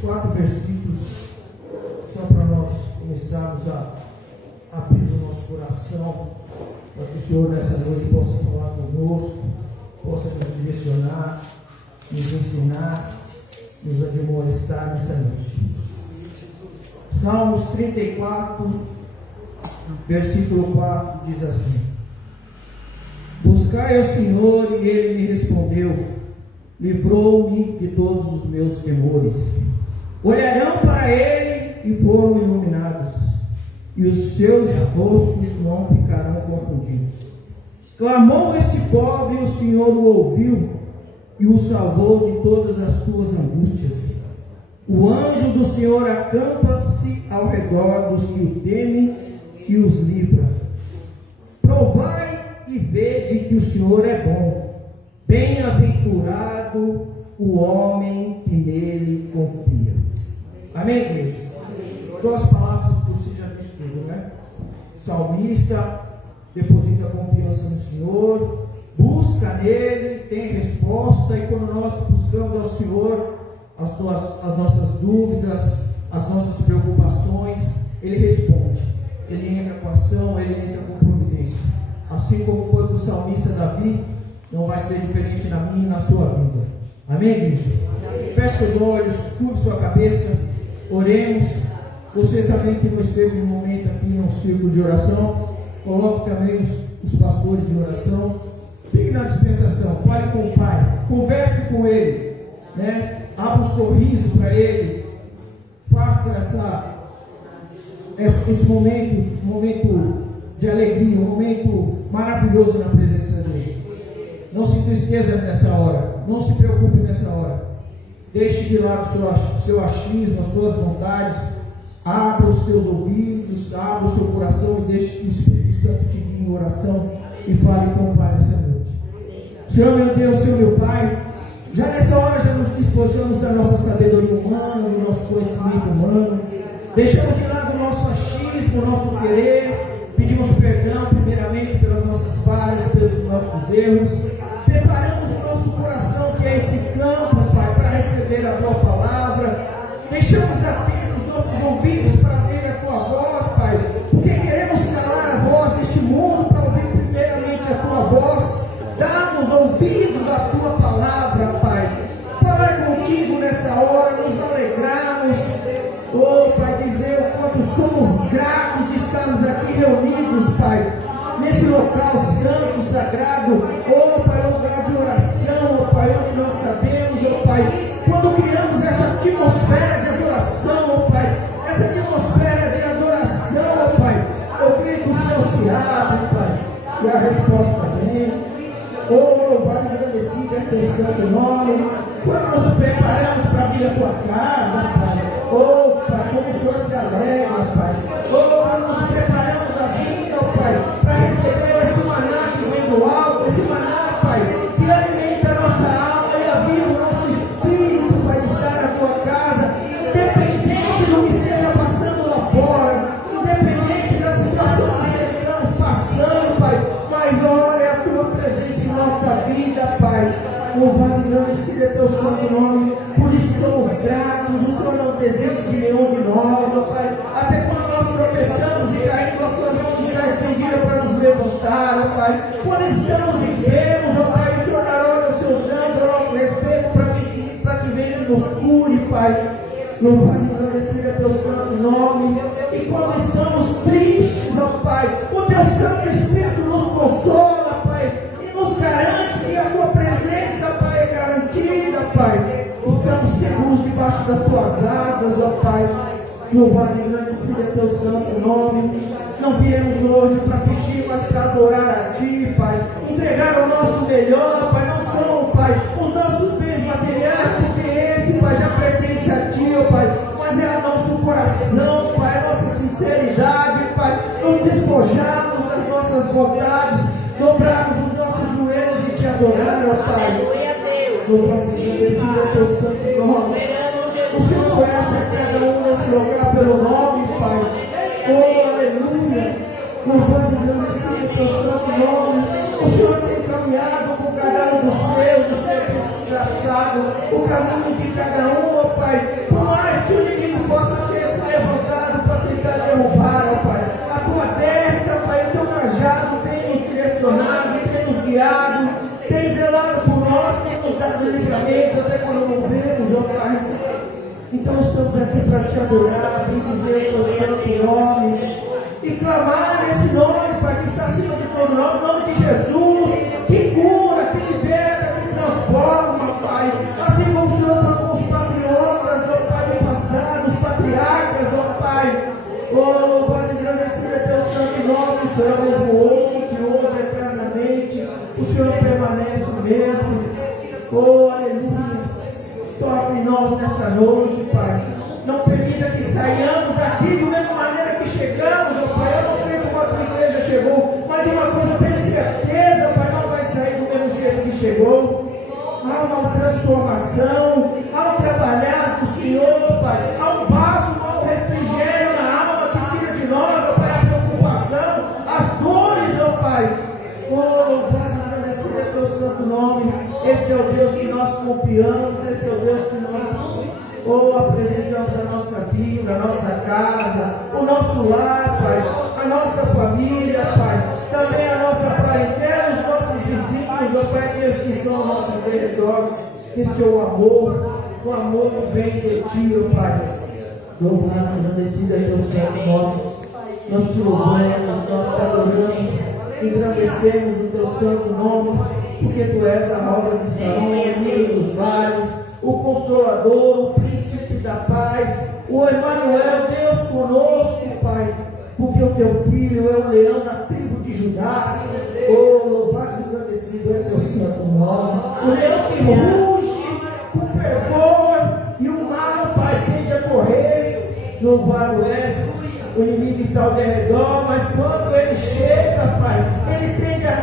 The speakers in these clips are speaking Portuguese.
4 versículos, só para nós começarmos a abrir o nosso coração, para que o Senhor nessa noite possa falar conosco, possa nos direcionar, nos ensinar, nos admoestar nessa noite. Salmos 34, versículo 4 diz assim: Buscai ao Senhor e Ele me respondeu, livrou-me de todos os meus temores. Olharão para Ele e foram iluminados, e os seus rostos não ficarão confundidos. Clamou este pobre, e o Senhor o ouviu, e o salvou de todas as suas angústias. O anjo do Senhor acampa-se ao redor dos que o temem e os livra. Provai e vede que o Senhor é bom. Bem-aventurado o homem que nele confia. Amém, igreja? Duas palavras por si já diz tudo, né? Salmista deposita confiança no Senhor, busca nele, tem resposta, e quando nós buscamos ao Senhor as nossas dúvidas, as nossas preocupações, Ele responde, Ele entra com ação, Ele entra com providência. Assim como foi com o salmista Davi, não vai ser diferente na minha e na sua vida. Amém, igreja? Feche seus olhos, curve sua cabeça, oremos. Você também que não esteve no momento aqui num círculo de oração, coloque também os pastores de oração. Fique na dispensação, fale com o Pai, converse com Ele, né? Abra um sorriso para Ele, faça esse momento de alegria, um momento maravilhoso na presença dEle. Não se entristeça nessa hora, não se preocupe nessa hora. Deixe de lado o seu achismo, as suas vontades, abra os seus ouvidos, abra o seu coração e deixe que o Espírito Santo te guie em oração e fale com o Pai nessa noite. Senhor meu Deus, Senhor meu Pai, já nessa hora já nos despojamos da nossa sabedoria humana, do nosso conhecimento humano, deixamos de lado o nosso achismo, o nosso querer, pedimos perdão primeiramente pelas nossas falhas, pelos nossos erros, preparamos o nosso coração, que é esse campo, Pai, para receber a Tua palavra, deixamos atentos nossos ouvidos para ouvir a Tua voz, Pai, porque queremos calar a voz deste mundo para ouvir primeiramente a Tua voz. Dá-nos ouvidos à Tua palavra, Pai, falar contigo nessa hora, nos alegrarmos, oh Pai, dizer o quanto somos gratos de estarmos aqui reunidos, Pai, nesse local santo, sagrado, oh Pai, lugar de oração, oh Pai, onde nós sabemos, oh Pai, quando criamos essa atmosfera de adoração, oh Pai, essa atmosfera de adoração, oh Pai, eu creio que o céu se abre, Pai, e a resposta vem. Oh, louvado e agradecido é teu santo nome. Quando nos preparamos para vir à tua casa, Pai, oh Pai, como o Senhor se alegra, Pai, oh, quando nos preparamos a vinda, oh Pai, para receber esse maná que vem do alto, esse maná, Pai, que alimenta a nossa alma e aviva o nosso espírito, Pai, de estar na tua casa, independente do que esteja passando lá fora, independente da situação que estejamos passando, Pai, maior é a tua presença em nossa vida, Pai. Louvado e agradecido é teu santo nome, por isso somos gratos. O Senhor não desiste de nenhum de nós, ó Pai. Até quando nós tropeçamos e caímos, a sua mão está estendida para nos levantar, ó Pai. Quando estamos enfermos, ó Pai, o Senhor dará os seus anjos ao nosso respeito para que venha e nos cure, Pai. Louvado e agradecido é teu santo nome. E quando estamos tristes, ó Pai, o teu Santo Espírito nos consola, Pai, e nos garante que a tua presença, Pai, é garantida, Pai. Estamos seguros debaixo das tuas asas, ó Pai. Louvado e agradecido é teu santo nome. Não viemos hoje para pedir, mas para adorar a Ti, Pai. Entregar o nosso melhor, Pai. Não são, Pai, os nossos bens materiais, porque esse, Pai, já pertence a Ti, ó Pai. Mas é o nosso coração, Pai, a nossa sinceridade, Pai. Nos despojarmos das nossas vontades, dobrarmos os nossos joelhos e Te adorar, ó Pai. Louvado e agradecido é teu santo nome. O Senhor conhece a cada um nesse lugar pelo nome, Pai. Oh, aleluia. Louvado e agradecido é teu santo nome. O Senhor tem caminhado com cada um dos seus, o Senhor tem traçado o caminho de cada um, ó Pai. Por mais para te adorar, bendizer o teu santo nome e clamar nesse nome, Pai, que está acima de todo nome, o nome de Jesus, que cura, que liberta, que transforma, Pai. Assim como o Senhor falou com os patriotas, ó Pai, do passado, os patriarcas, ó Pai. Oh, louvado e agradecido é teu santo nome, o Senhor é mesmo hoje, hoje, eternamente. O Senhor permanece o mesmo. Oh, aleluia. Toque em nós nessa noite, Pai. Não permita que saiamos daqui da mesma maneira que chegamos, ó Pai. Eu não sei como a tua igreja chegou, mas de uma coisa eu tenho certeza, Pai, não vai sair do mesmo jeito que chegou. Há uma transformação, há um trabalhar do Senhor, Pai. Há um bálsamo, há um refrigério na alma que tira de nós, ó Pai, a preocupação, as dores, ó Pai. Oh, louvado e agradecido é teu santo nome. Esse é o Deus que nós confiamos, esse é o Deus que nós apresentamos a nossa vida, a nossa casa, o nosso lar, Pai, a nossa família, Pai, também a nossa parentela, os nossos vizinhos, ó Pai, aqueles que estão ao nosso território. Esse é o amor que vem de Ti, ó Pai. Louvado, agradecido é teu santo nome. Nós te louvamos, nós te adoramos, engrandecemos o teu santo nome, porque Tu és a rosa de Saron, o lírio dos vales, o Consolador, o Príncipe da paz, o Emmanuel, Deus conosco, Pai, porque o Teu Filho é o leão da tribo de Judá. Oh, louvado e agradecido é Teu santo nome. O leão que ruge com fervor e o mal, Pai, tende a correr. Louvado és. O inimigo está ao derredor, mas quando ele chega, Pai, ele tende a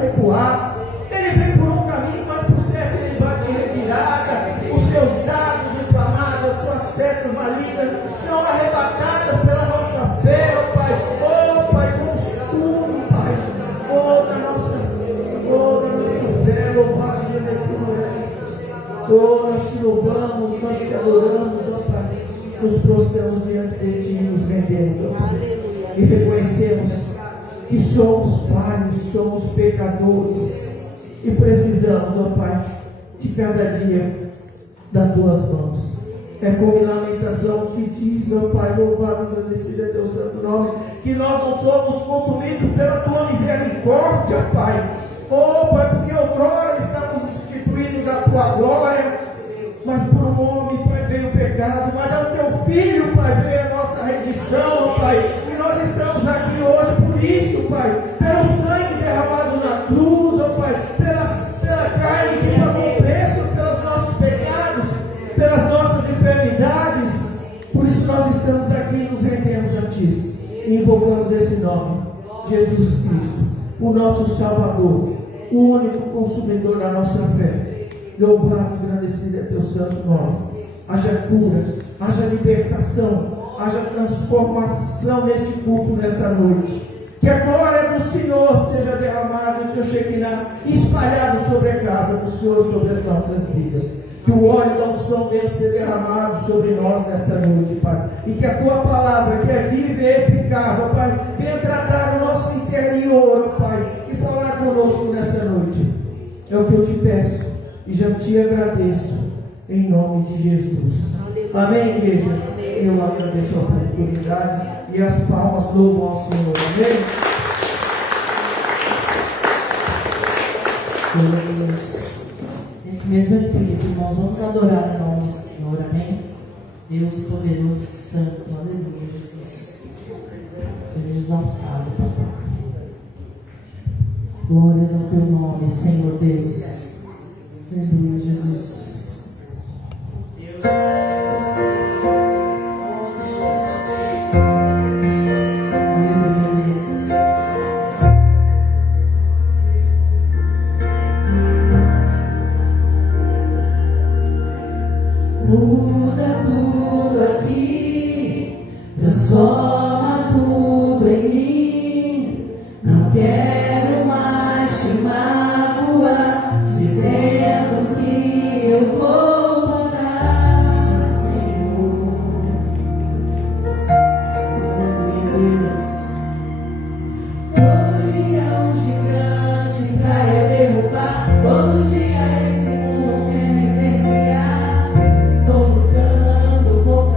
recuar. Ele vem por um caminho, mas por certo ele bate em retirada. Os seus dardos inflamados, as suas setas malignas são arrebatadas pela nossa fé, ó Pai. Oh, Pai, consume, Pai. Oh, na nossa fé, louvado e agradecido é. Oh, nós te louvamos, nós te adoramos, ó Pai. Nos prostramos diante de Ti, nos rendemos, ó Pai. E reconhecemos que somos falhos, somos pecadores. E precisamos, ó Pai, de cada dia das Tuas mãos. É como em Lamentação que diz, ó Pai, louvado e agradecido é Teu santo nome, que nós não somos consumidos pela Tua misericórdia, Pai. Oh, Pai, porque outrora estamos instituídos da Tua glória, mas por um homem, Pai, veio o pecado, mas ao Teu Filho, Pai, veio a nossa redição, ó Pai. E nós estamos aqui hoje por isso, Pai, pelo sangue derramado na cruz, ó Pai, pela carne que pagou o preço pelos nossos pecados, pelas nossas enfermidades. Por isso nós estamos aqui e nos rendemos a Ti. E invocamos esse nome, Jesus Cristo, o nosso Salvador, o único consumidor da nossa fé. Louvado e agradecido é Teu santo nome. Haja cura, haja libertação, haja transformação nesse culto, nessa noite. Que a glória do Senhor seja derramada, o Seu Shekinah espalhado sobre a casa do Senhor, sobre as nossas vidas. Que o óleo da unção venha ser derramado sobre nós nessa noite, Pai. E que a Tua palavra, que é viva e eficaz, ó Pai, venha tratar o nosso interior, ó Pai, e falar conosco nessa noite. É o que eu te peço e já te agradeço, em nome de Jesus. Amém, igreja? Eu agradeço a oportunidade e as palmas louvam ao Senhor. Amém? Nesse mesmo espírito, nós vamos adorar o nome do Senhor. Amém? Deus poderoso e santo. Aleluia, Jesus. Seja exaltado, papai. Glórias ao Teu nome, Senhor Deus. Aleluia, Jesus. Muda tudo aqui, transforma tudo em mim. Não quero mais te magoar, dizendo que eu vou parar, Senhor. Todo dia um gigante pra eu derrubar, todo dia esse mundo quer me desviar. Estou lutando com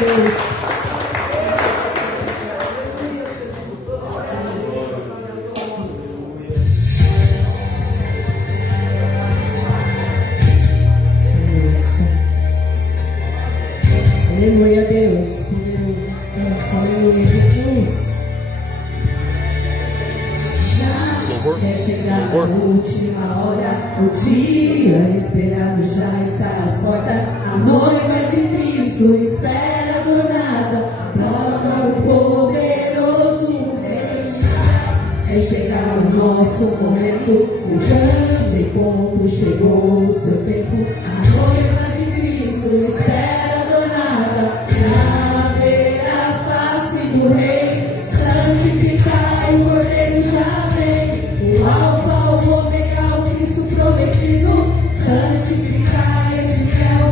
Deus. Aleluia, Deus, poderoso, santo, aleluia, Jesus. Já é chegada a última hora, o dia esperado já está às portas. A noiva de Cristo espera adornada, brota o poderoso Rei. É chegar o nosso momento, o grande encontro chegou o seu tempo. A noiva de Cristo espera pra ver a face do Rei, santificar o Cordeiro já vem, o Alfa, o Ômega, o Cristo prometido, santificar esse é o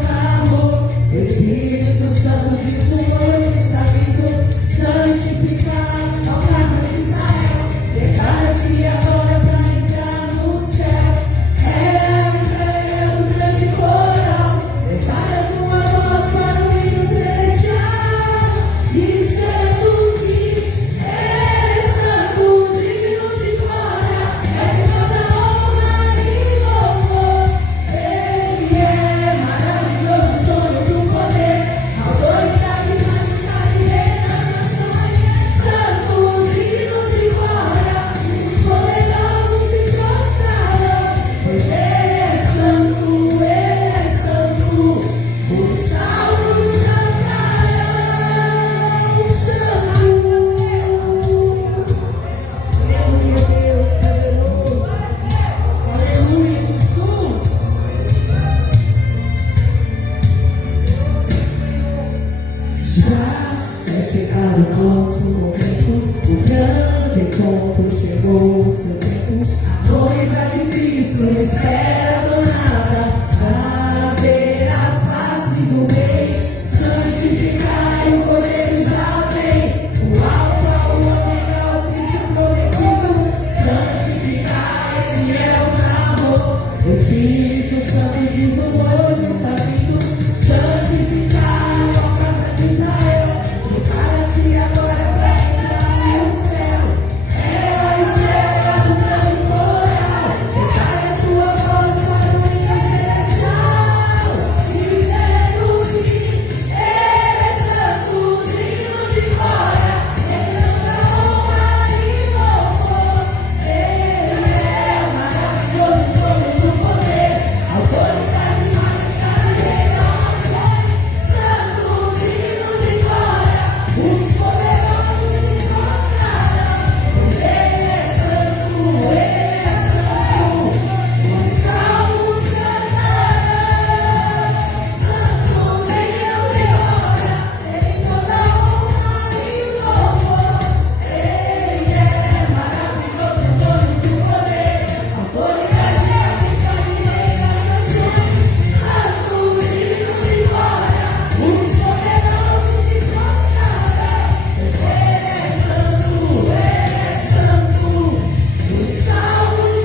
amor, o Espírito Santo diz o noivo está vindo, santificar a casa de Israel, prepara-se agora para entrar no céu, é a estreia do grande coral, prepara sua voz para o hino celestial, dizendo que Ele é santo, digno de glória, é de toda honra e louvor. Ele é maravilhoso, dono do poder, autoridade, majestade, rei das nações, santo, digno de glória, os poderosos se prostraram, pois Ele é santo, os salvos cantarão, santo. Aleluia, Deus poderoso. Aleluia, Jesus. Já é chegado o nosso momento, o grande encontro chegou o seu tempo. A noiva de Cristo espera adornada para ver a face do Rei, santificar o Cordeiro já vem, o Alfa, o Ômega, o Cristo prometido, santificar esse é o amor, o Espírito Santo diz o noivo está vindo, santificar a casa de Israel, prepara-te agora para entrar no céu, é a estreia do grande coral, prepara a sua voz para o hino celestial, dizendo que Ele é santo, digno de glória, é de toda honra e louvor. Ele é maravilhoso, dono do poder, autoridade, majestade, rei das nações, santo, digno de glória, os poderosos se prostraram, pois Ele é santo, os salvos cantarão, santo, digno de glória, em toda honra e louvor. Ele é maravilhoso, dono do poder, autoridade, majestade, rei das nações, santo, digno de glória, os poderosos se prostraram, pois Ele é santo, os salvos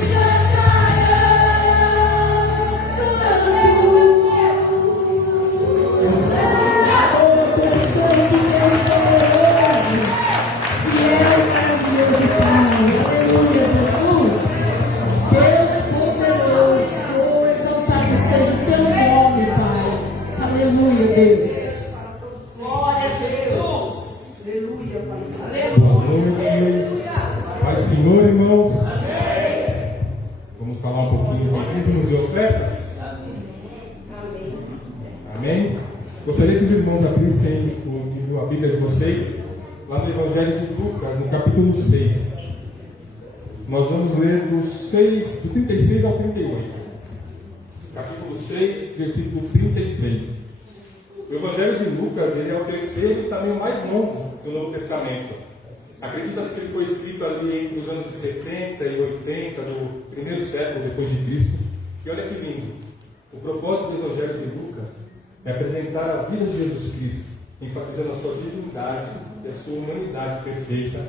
Aleluia, Deus. Glória a Jesus. Aleluia, Pai. Boa noite. Paz do Senhor, irmãos. Vamos falar um pouquinho de dízimos e ofertas. Amém? Gostaria que os irmãos abrissem a Bíblia de vocês lá no Evangelho de Lucas, no capítulo 6. Nós vamos ler do 36 ao 38. Capítulo 6, versículo 36. O Evangelho de Lucas, ele é o terceiro e também o mais longo do Novo Testamento. Acredita-se que ele foi escrito ali entre os anos de 70 e 80 do primeiro século depois de Cristo. E olha que lindo, o propósito do Evangelho de Lucas é apresentar a vida de Jesus Cristo, enfatizando a sua divindade e a sua humanidade perfeita,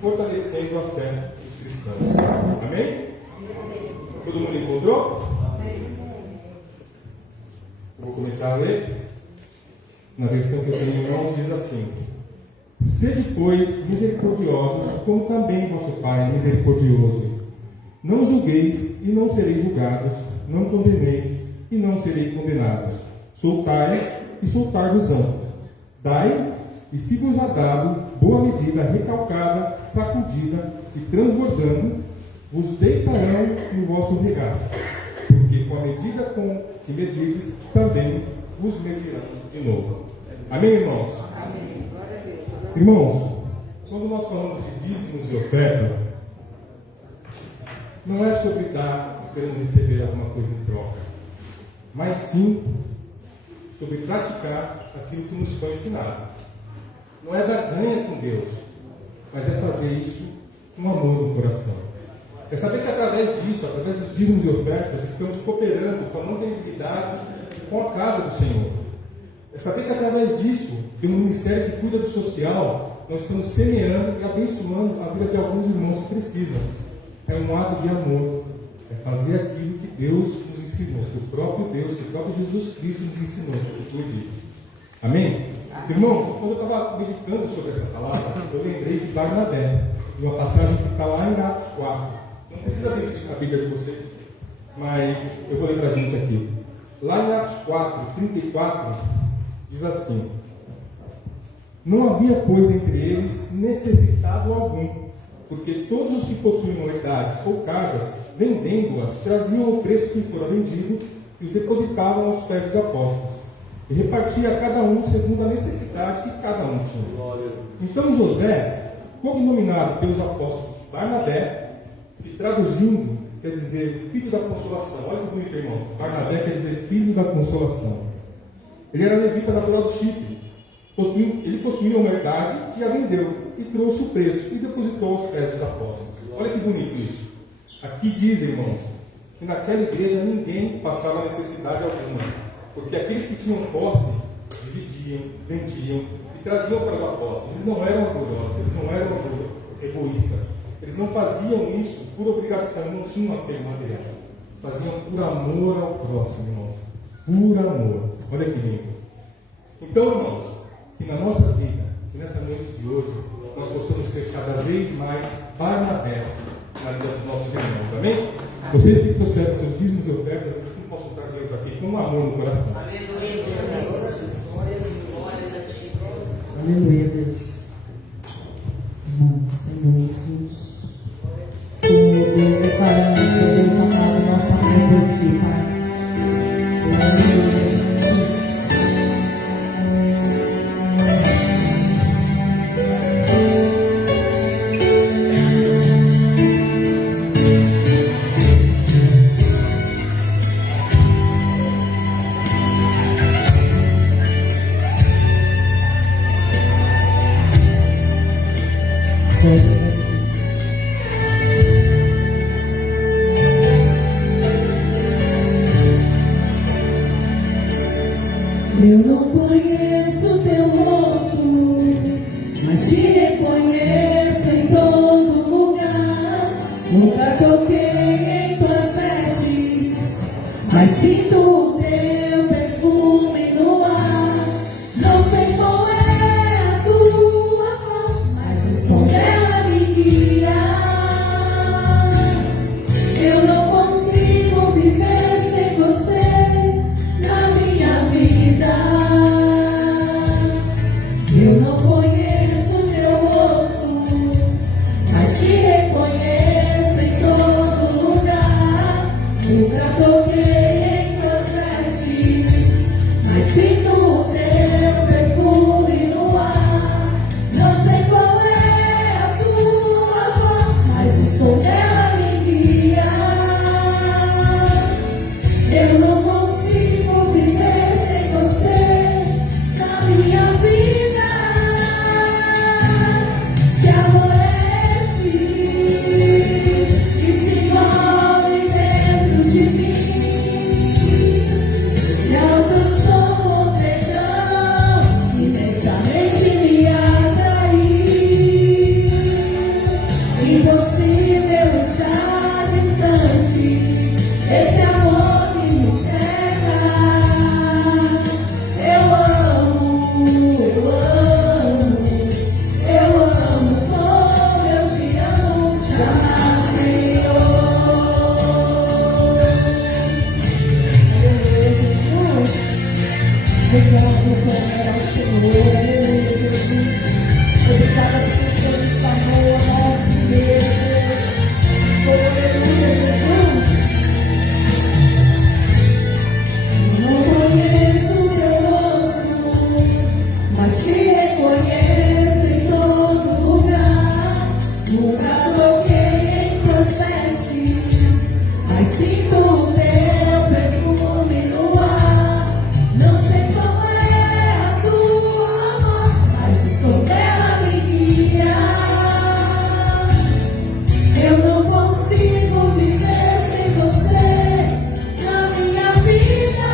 fortalecendo a fé dos cristãos. Amém? Todo mundo encontrou? Eu vou começar a ler. na versão que eu tenho, irmãos, diz assim: sede, pois, misericordiosos, como também vosso Pai é misericordioso. Não julgueis e não sereis julgados, não condeneis e não sereis condenados. Soltai e soltar-vos-ão. Dai, e se vos há dado, boa medida, recalcada, sacudida e transbordando, vos deitarão no vosso regaço. Porque com a medida com que medides, também vos medirão de novo. Amém, irmãos? Amém. Irmãos, quando nós falamos de dízimos e ofertas, não é sobre dar esperando receber alguma coisa em troca, mas sim sobre praticar aquilo que nos foi ensinado. Não é barganha com Deus, mas é fazer isso com amor no coração. É saber que através disso, através dos dízimos e ofertas, estamos cooperando com a mantenidade com a casa do Senhor. É saber que através disso, de um ministério que cuida do social, nós estamos semeando e abençoando a vida de alguns irmãos que precisam. É um ato de amor, é fazer aquilo que Deus nos ensinou, que o próprio Deus, que o próprio Jesus Cristo nos ensinou, inclusive. Amém? Irmãos, quando eu estava meditando sobre essa palavra, eu lembrei de Barnabé, de uma passagem que está lá em Atos 4. Não precisa abrir a Bíblia de vocês, mas eu vou ler para a gente aqui. Lá em Atos 4, 34, diz assim: não havia, pois, entre eles necessitado algum, porque todos os que possuíam herdades ou casas, vendendo-as, traziam o preço que fora vendido e os depositavam aos pés dos apóstolos, e repartia a cada um segundo a necessidade que cada um tinha. Então José, cognominado pelos apóstolos Barnabé, que traduzindo quer dizer filho da consolação. Olha que bonito, irmão. Barnabé quer dizer filho da consolação. Ele era levita natural de Chipre. Ele possuía uma herdade e a vendeu, e trouxe o preço e depositou aos pés dos apóstolos. Olha que bonito isso. Aqui diz, irmãos, que naquela igreja ninguém passava necessidade alguma, porque aqueles que tinham posse dividiam, vendiam e traziam para os apóstolos. Eles não eram orgulhosos, eles não eram egoístas, eles não faziam isso por obrigação, não tinham aquele material, faziam por amor ao próximo, irmãos, por amor. Olha que lindo. Então, irmãos, que na nossa vida, que nessa noite de hoje, nós possamos ser cada vez mais Barnabés na vida dos nossos irmãos. Amém? Vocês que trouxeram seus dízimos e ofertas, vocês que possam trazê-los aqui com amor no coração. Aleluia, Deus. Glórias a ti, Deus. Aleluia, Deus. Senhor Jesus. Senhor Deus, declaramos, Senhor Deus, amado, nosso amor por ti, Pai. Aleluia. Eu não conheço teu rosto, mas te reconheço em todo lugar. Nunca toquei em tuas vestes, mas sinto o teu perfume no ar. Não sei qual é a tua voz, mas o som dela me guia. Eu não consigo viver sem você na minha vida. Obrigado, Senhor, aleluia, Jesus. Obrigada porque o Senhor nos chamou a nós primeiros, Deus. Aleluia, Jesus. Eu não conheço o teu rosto, mas te reconheço em todo lugar. Nunca toquei em tuas vestes, mas sinto o teu perfume no ar. Não sei como é a tua voz, mas o som dela me guia. Eu não consigo viver sem você na minha vida.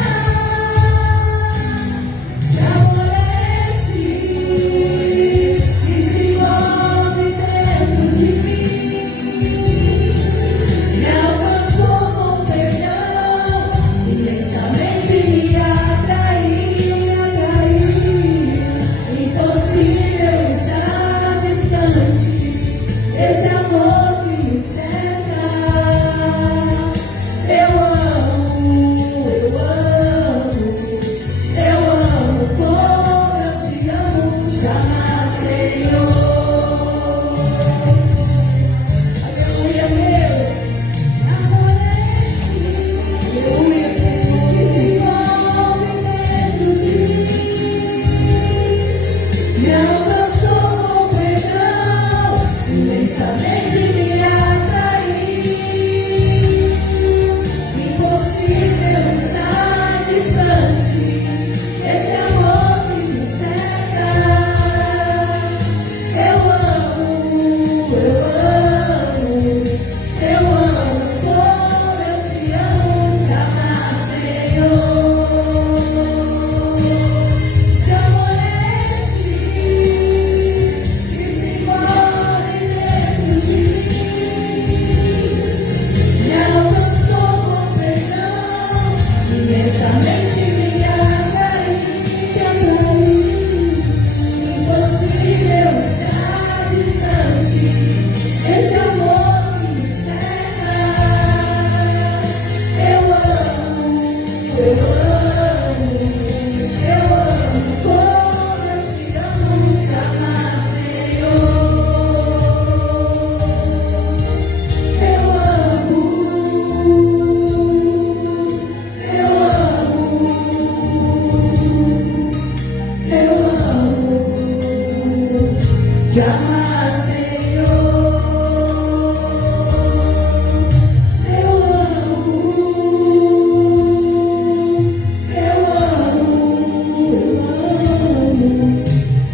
Que amor é esse que se envolve dentro de mim? Me alcançou com perdão, imensamente me atraiu. Impossível estar distante, esse amor que me cerca. Eu amo como eu te amo, jamais, Senhor. Aleluia, Deus. Amor é esse, aleluia, Deus, que se envolve dentro de mim. Me alcançou com perdão, imensamente me atraiu. Impossível estar distante, esse amor que me cerca. Eu amo como eu te amo, jamais, Senhor. Que amor é esse que se envolve dentro de mim? Me alcançou com perdão, imensamente me atraiu. Impossível estar distante, esse amor que me cerca. Eu amo como eu te amo, jamais, Senhor. Eu amo, jamais, Senhor.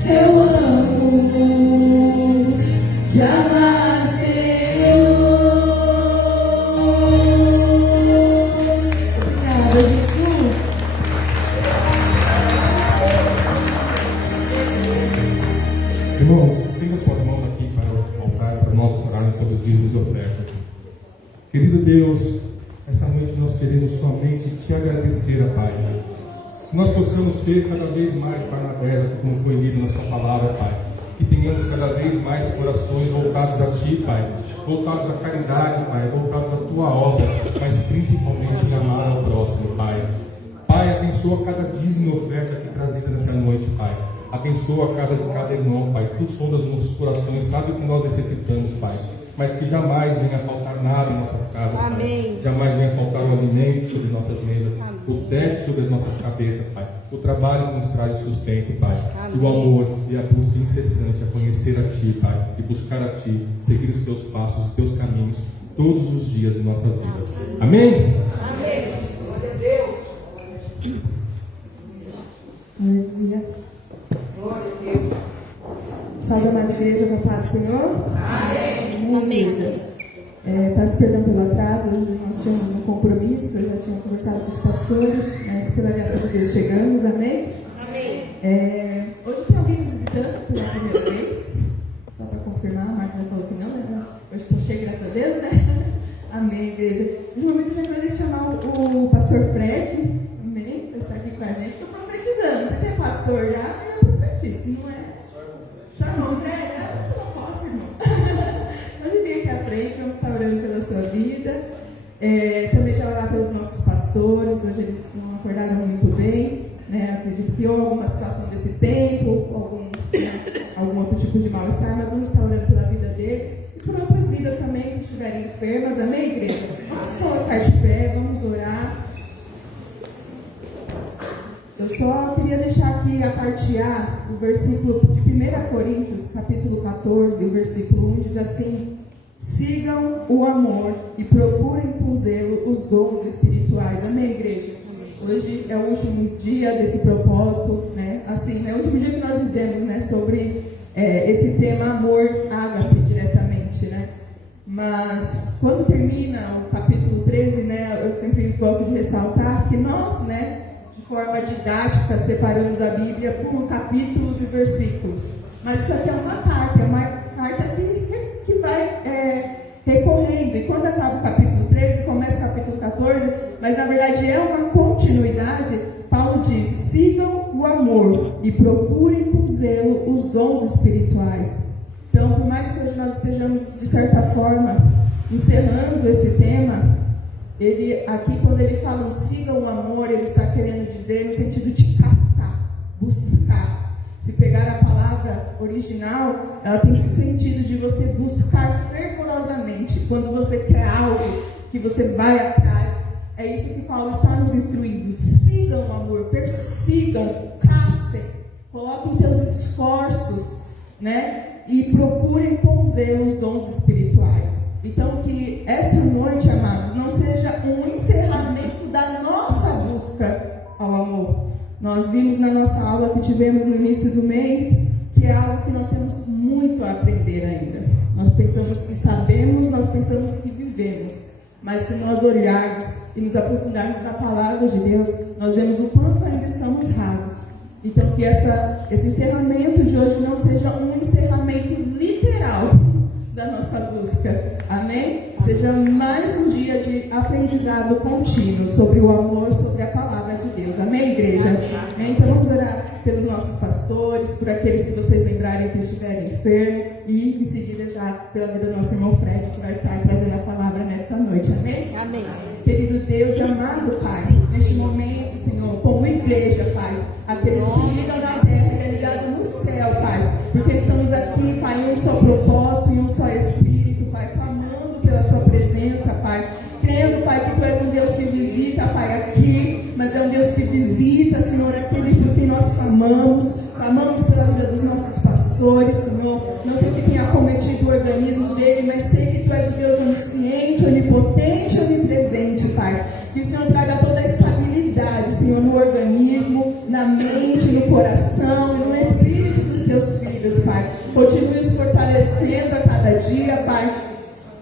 Eu amo, jamais, Senhor. Obrigada, Jesus. Irmãos, estenda suas mãos aqui para o altar, para nós orarmos sobre os dízimos e ofertas. Querido Deus, essa noite nós queremos somente te agradecer, Pai. Que nós possamos ser cada vez mais Barnabés, como foi lido na sua palavra, Pai. Que tenhamos cada vez mais corações voltados a Ti, Pai. Voltados à caridade, Pai. Voltados à Tua obra, mas principalmente em amar ao próximo, Pai. Pai, abençoa cada dízimo e oferta aqui trazida nessa noite, Pai. Abençoa a casa de cada irmão, Pai. Tu sondas os nossos corações, sabe o que nós necessitamos, Pai. Mas que jamais venha faltar nada em nossas casas, Amém. Pai. Jamais venha faltar o alimento sobre nossas mesas, Amém. o teto sobre as nossas cabeças, Pai. O trabalho que nos traz o sustento, Pai. Amém. E o amor e a busca incessante a conhecer a Ti, Pai. E buscar a Ti, seguir os Teus passos, os Teus caminhos, todos os dias de nossas vidas. Amém? Amém. Glória a Deus. Aleluia. Glória a Deus. Salve, amada igreja, com a paz do Senhor. Amém. Peço perdão pelo atraso, hoje nós tínhamos um compromisso, eu já tinha conversado com os pastores, mas pela graça de Deus chegamos, amém? Amém. Hoje tem alguém nos visitando pela primeira vez, só para confirmar, a Marta já falou que não, né? Hoje estou cheia, graças a Deus, né? Amém, igreja. Nesse momento eu já quero chamar o pastor Fred, amém? Para estar aqui com a gente, estou profetizando, não sei se é pastor já, mas eu profetizo, se não é? Só irmão Fred? Eu não posso, irmão. Hoje vem aqui à frente, vamos estar orando pela sua vida. Também já orar pelos nossos pastores, hoje eles não acordaram muito bem, né? Acredito que houve alguma situação desse tempo, algum outro tipo de mal-estar, mas vamos estar orando pela vida deles e por outras vidas também que estiverem enfermas, amém, igreja? Vamos colocar de pé, vamos orar. Eu só queria deixar aqui a parte A, o versículo de 1 Coríntios, capítulo 14, o versículo 1, diz assim: sigam o amor e procurem com zelo os dons espirituais. Amém, igreja? Hoje é o último dia desse propósito, né? Assim, né? O último dia que nós dizemos, né? Sobre esse tema amor ágape diretamente, né? Mas quando termina o capítulo 13, né? Eu sempre gosto de ressaltar que nós, né? De forma didática, separamos a Bíblia por capítulos e versículos. Mas isso aqui é uma carta que vai recorrendo. E quando acaba o capítulo 13, começa o capítulo 14, mas na verdade é uma continuidade. Paulo diz: sigam o amor e procurem com zelo os dons espirituais. Então, por mais que hoje nós estejamos, de certa forma, encerrando esse tema, ele, aqui quando ele fala sigam o amor, ele está querendo dizer no sentido de caçar, buscar. Se pegar a palavra original, ela tem esse sentido de você buscar fervorosamente. Quando você quer algo, que você vai atrás. É isso que Paulo está nos instruindo. Sigam o amor, persigam, caçem, coloquem seus esforços, né? E procurem com zelo os dons espirituais. Então, que essa noite, amados, não seja um encerramento da nossa busca ao amor. Nós vimos na nossa aula que tivemos no início do mês, que é algo que nós temos muito a aprender ainda. Nós pensamos que sabemos, nós pensamos que vivemos. Mas se nós olharmos e nos aprofundarmos na palavra de Deus, nós vemos o quanto ainda estamos rasos. Então, que esse encerramento de hoje não seja um encerramento literal da nossa busca. Amém? Seja mais um dia de aprendizado contínuo sobre o amor, sobre a palavra de Deus. Amém, igreja? Amém? Então vamos orar pelos nossos pastores, por aqueles que vocês lembrarem que estiverem enfermos e em seguida já pela vida do nosso irmão Fred, que vai estar trazendo a palavra nesta noite. Amém? Amém. Querido Deus, amado Pai, neste momento, Senhor, como igreja, Pai, aqueles que ligam na terra e é ligado no céu, Pai, porque estamos aqui, Pai, em um só propósito, em um só Espírito, Pai, clamando pela Sua presença, Pai, crendo, Pai, que Tu és um Deus que visita, Pai, aqui, mas é um Deus que visita, Senhor, aquele por quem nós clamamos pela vida dos nossos pastores, Senhor, não sei o que tem acometido o organismo dele, mas sei que Tu és o Deus onisciente, onipotente, onipresente, Pai, que o Senhor traga toda a estabilidade, Senhor, no organismo, na mente, no coração e no espírito dos Teus filhos, Pai, continue os fortalecendo a cada dia, Pai,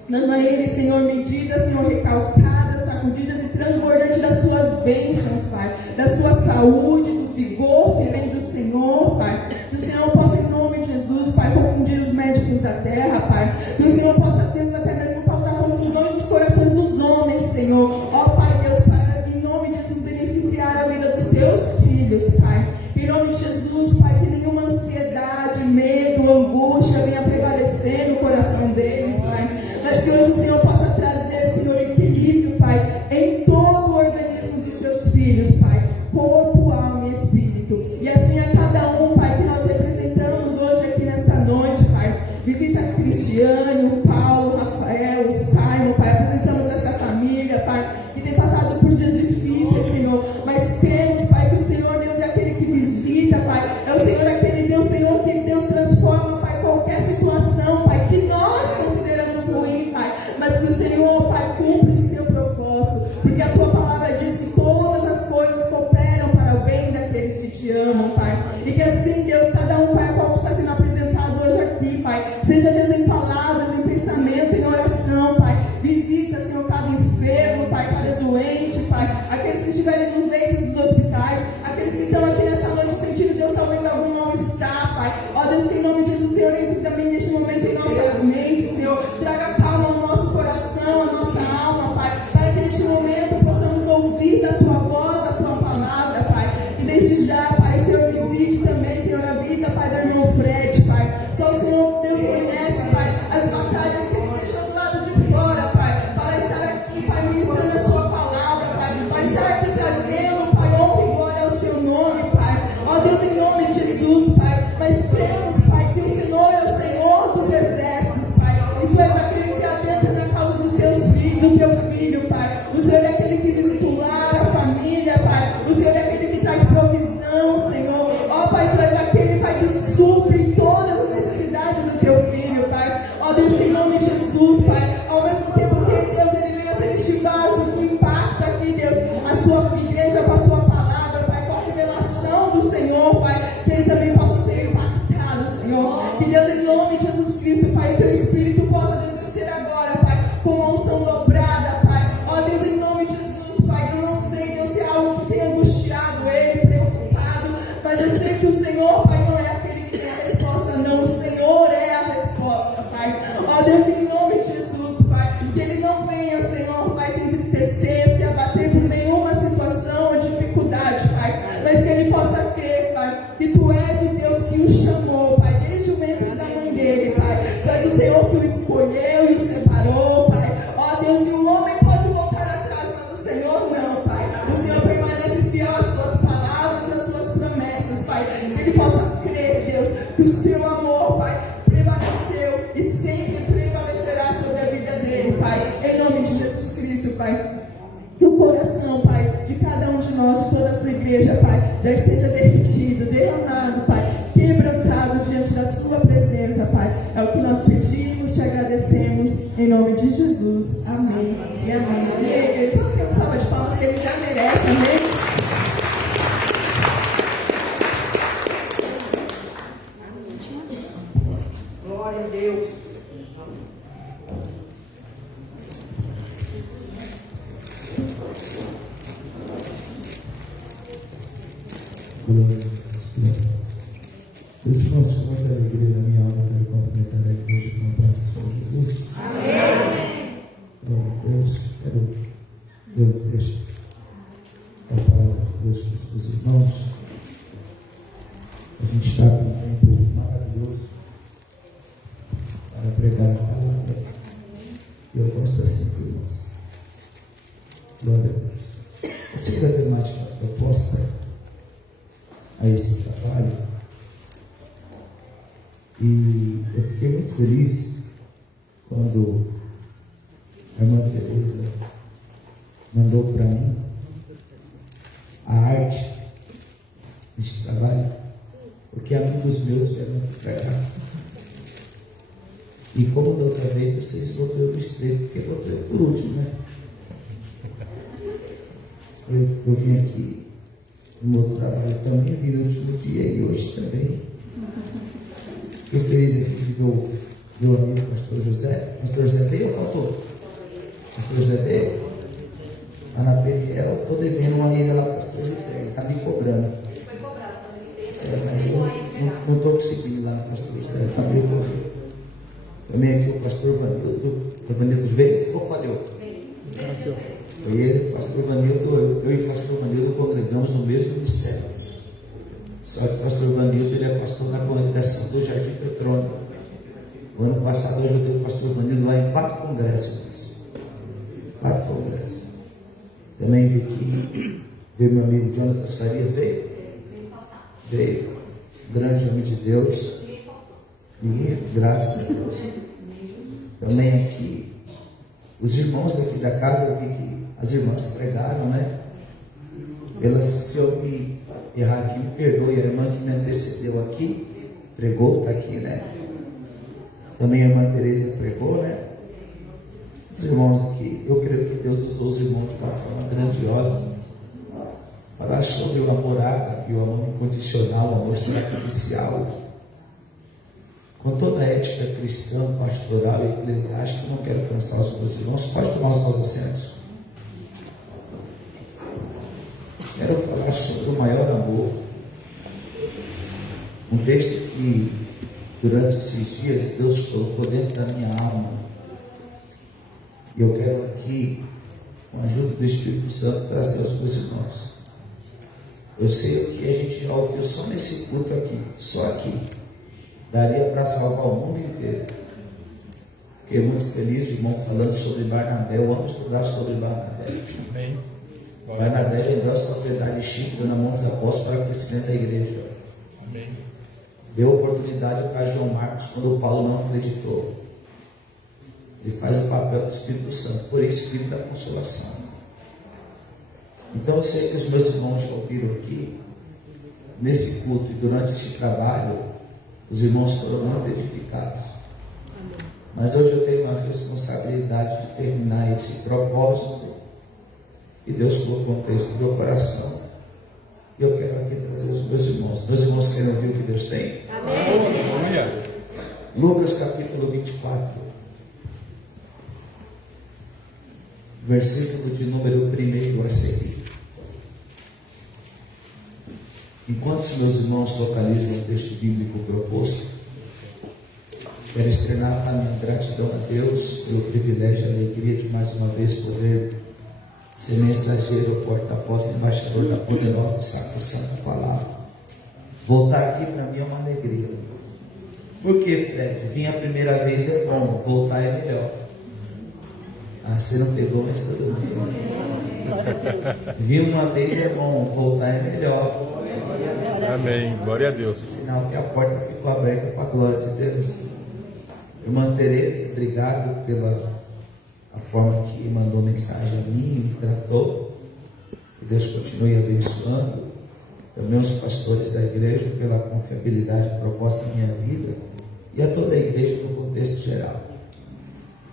dando a eles, Senhor, medidas, Senhor, recalcadas, sacudidas e transbordantes das Suas bênçãos, Pai, da Sua saúde, do vigor que vem do Senhor, Pai, que o Senhor possa, em nome de Jesus, Pai, confundir os médicos da terra, Pai, que o Senhor possa, Deus, até mesmo causar confusão nos corações dos homens, Senhor, ó Pai, Deus, para, em nome de Jesus, beneficiar a vida dos Teus filhos, Pai, em nome de Jesus, Pai, que nenhuma ansiedade, medo, angústia venha prevalecer no coração deles, Pai, mas que hoje o Senhor possa trazer, Senhor, equilíbrio, Pai, em todo o organismo dos Teus filhos, Pai, corpo, alma e espírito, e assim a cada um, Pai, que nós representamos hoje aqui nesta noite, Pai, visita a Cristiane, o Paulo, o Rafael, o Simon, Pai, apresentamos essa família, Pai, que tem passado por dias difíceis, Senhor, mas cremos, Pai, que o Senhor, Deus, é aquele que visita, Pai, é o Senhor aquele Deus, Senhor, que Deus transforma, Pai, qualquer situação, Pai, que nós consideramos ruim, Pai, mas que o Senhor, Pai, cumpre o seu propósito, porque a Tua palavra diz que todas as coisas cooperam para o bem daqueles que Te amam, Pai, e que assim, Deus, cada um, Pai, qual está sendo apresentado hoje aqui, Pai, seja, Deus, em palavras, em pensamento, em oração, Pai, visita, Senhor, cada enfermo, Pai, cada doente, Pai, aqueles que estiverem nos leitos dos hospitais, aqueles que estão aqui nessa noite sentindo, Deus, talvez algum mal-estar, Pai, ó Deus, que em nome de Jesus, Senhor, entre também neste momento em nossas mentes, Senhor, traga calma ao nosso coração, à nossa alma, Pai, para que neste momento possamos ouvir da Tua voz, da Tua palavra, Pai, e desde já, Pai, Senhor, visita que o seu amor, Pai, prevaleceu e sempre prevalecerá sobre a vida dele, Pai. Em nome de Jesus Cristo, Pai. Que o coração, Pai, de cada um de nós, de toda a sua igreja, Pai, já esteja derretido, derramado, Pai, quebrantado diante da sua presença, Pai. É o que nós pedimos, te agradecemos, em nome de Jesus. Amém e amém. E aí, igreja, só você uma salva de palmas que ele já merece, amém? Glória a Deus. Glória a Deus. Meus irmãos, com muita alegria na minha alma, quero cumprimentar a igreja com a paz do Senhor Jesus. Amém. Glória a Deus. Quero ler o texto da palavra de Deus com os meus irmãos. A gente está com um tempo maravilhoso para pregar a palavra. E eu gosto assim, irmãos. Glória a Deus. A segunda temática proposta a esse trabalho, e eu fiquei muito feliz quando a irmã Teresa mandou para mim a arte desse trabalho, porque amigos meus vieram aqui pregar. E como da outra vez vocês botou eu no estreito, porque botou eu por último, né? Eu vim aqui no meu trabalho também, vim no último dia e hoje também. Fiquei feliz aqui de ver o meu amigo Pastor José. Pastor José veio ou faltou? Pastor José veio? Ana Periel, estou devendo uma ida lá para o Pastor José, ele está me cobrando. Mas eu não estou conseguindo lá no Pastor José, está meio corrido. Também aqui o Pastor Vanildo. O Vanildo veio ou falhou? Foi ele, o Pastor Vanildo, eu e o Pastor Vanildo congregamos no mesmo ministério. Só que o Pastor Vanildo, ele é pastor na congregação do Jardim Petrônio. O ano passado eu ajudei o Pastor Vanildo lá em 4 congressos. 4 congressos. Também vi que veio meu amigo Jonathan Farias, veio? Veio. Grande homem de Deus. Ninguém, graças a Deus. Também aqui, os irmãos daqui da casa, eu vi que as irmãs pregaram, né? Se eu me errar aqui, me perdoe. A irmã que me antecedeu aqui, pregou, está aqui, né? Também a irmã Teresa pregou, né? Os irmãos aqui, eu creio que Deus usou os irmãos de uma forma grandiosa. Falar sobre o amor ágape, o amor incondicional, o amor sacrificial. Com toda a ética cristã, pastoral e eclesiástica, eu não quero cansar os meus irmãos. Pode tomar os meus assentos. Quero falar sobre o maior amor. Um texto que, durante esses dias, Deus colocou dentro da minha alma. E eu quero aqui, com a ajuda do Espírito Santo, trazer aos meus irmãos. Eu sei que a gente já ouviu só nesse culto aqui, só aqui. Daria para salvar o mundo inteiro. Fiquei muito feliz, o irmão falando sobre Barnabé. Eu amo estudar sobre Barnabé. Amém. Barnabé vendeu as propriedades Chico na mão dos apóstolos para o crescimento da igreja. Amém. Deu oportunidade para João Marcos quando o Paulo não acreditou. Ele faz o papel do Espírito Santo, por isso Espírito da consolação. Então eu sei que os meus irmãos já ouviram aqui, nesse culto e durante esse trabalho, os irmãos foram muito edificados. Mas hoje eu tenho uma responsabilidade de terminar esse propósito que Deus colocou no texto do meu coração. E eu quero aqui trazer os meus irmãos. Meus irmãos querem ouvir o que Deus tem? Amém. Lucas capítulo 24, versículo de número 1 a seguir. Enquanto os meus irmãos localizam o texto bíblico proposto, quero externar a minha gratidão a Deus pelo privilégio e a alegria de mais uma vez poder ser mensageiro, porta-voz, embaixador da poderosa e sacrossanta palavra. Voltar aqui para mim é uma alegria. Por que, Fred? Vir a primeira vez é bom, voltar é melhor. Ah, você não pegou, mas tudo bem. Vir uma vez é bom, voltar é melhor. Amém. Glória a Deus. Sinal que a porta ficou aberta para a glória de Deus. Irmã Tereza, obrigado pela a forma que mandou mensagem a mim, me tratou. Que Deus continue abençoando. Também os pastores da igreja pela confiabilidade proposta na minha vida e a toda a igreja no contexto geral.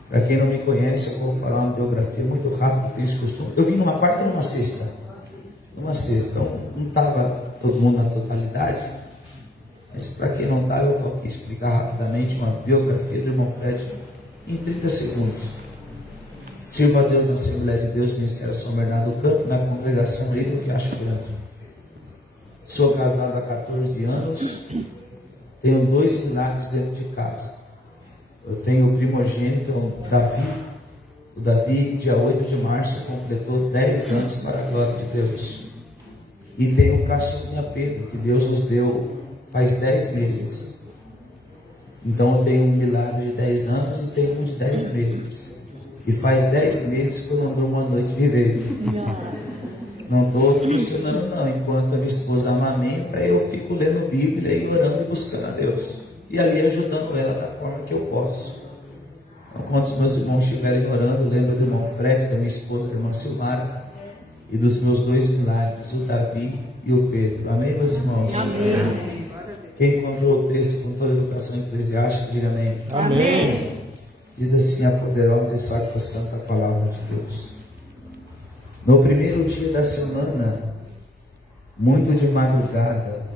Para quem não me conhece, eu vou falar uma biografia muito rápida, tenho esse costume. Eu vim numa quarta e numa sexta. Então não estava todo mundo na totalidade, mas para quem não estava, eu vou aqui explicar rapidamente uma biografia do irmão Fred em 30 segundos. Sirvo a Deus na Assembleia de Deus, Ministério São Bernardo do Campo, na congregação aí do Riacho Grande. Sou casado há 14 anos, tenho 2 milagres dentro de casa. Eu tenho o primogênito, o Davi. O Davi, dia 8 de março, completou 10 anos para a glória de Deus. E tenho o caçulinha Pedro, que Deus nos deu faz 10 meses. Então eu tenho um milagre de 10 anos e tenho uns 10 meses. E faz 10 meses que eu não durmo uma noite direito. Não estou questionando não. Enquanto a minha esposa amamenta, eu fico lendo Bíblia e orando e buscando a Deus. E ali ajudando ela da forma que eu posso. Então, quando os meus irmãos estiverem orando, lembro do irmão Fred, da minha esposa, da irmã Silmara, e dos meus 2 milagres, o Davi e o Pedro. Amém, meus irmãos? Amém. Quem encontrou o texto com toda a educação eclesiástica, diga amém. Amém. Diz assim a poderosa e sacrossanta palavra de Deus. No primeiro dia da semana, muito de madrugada,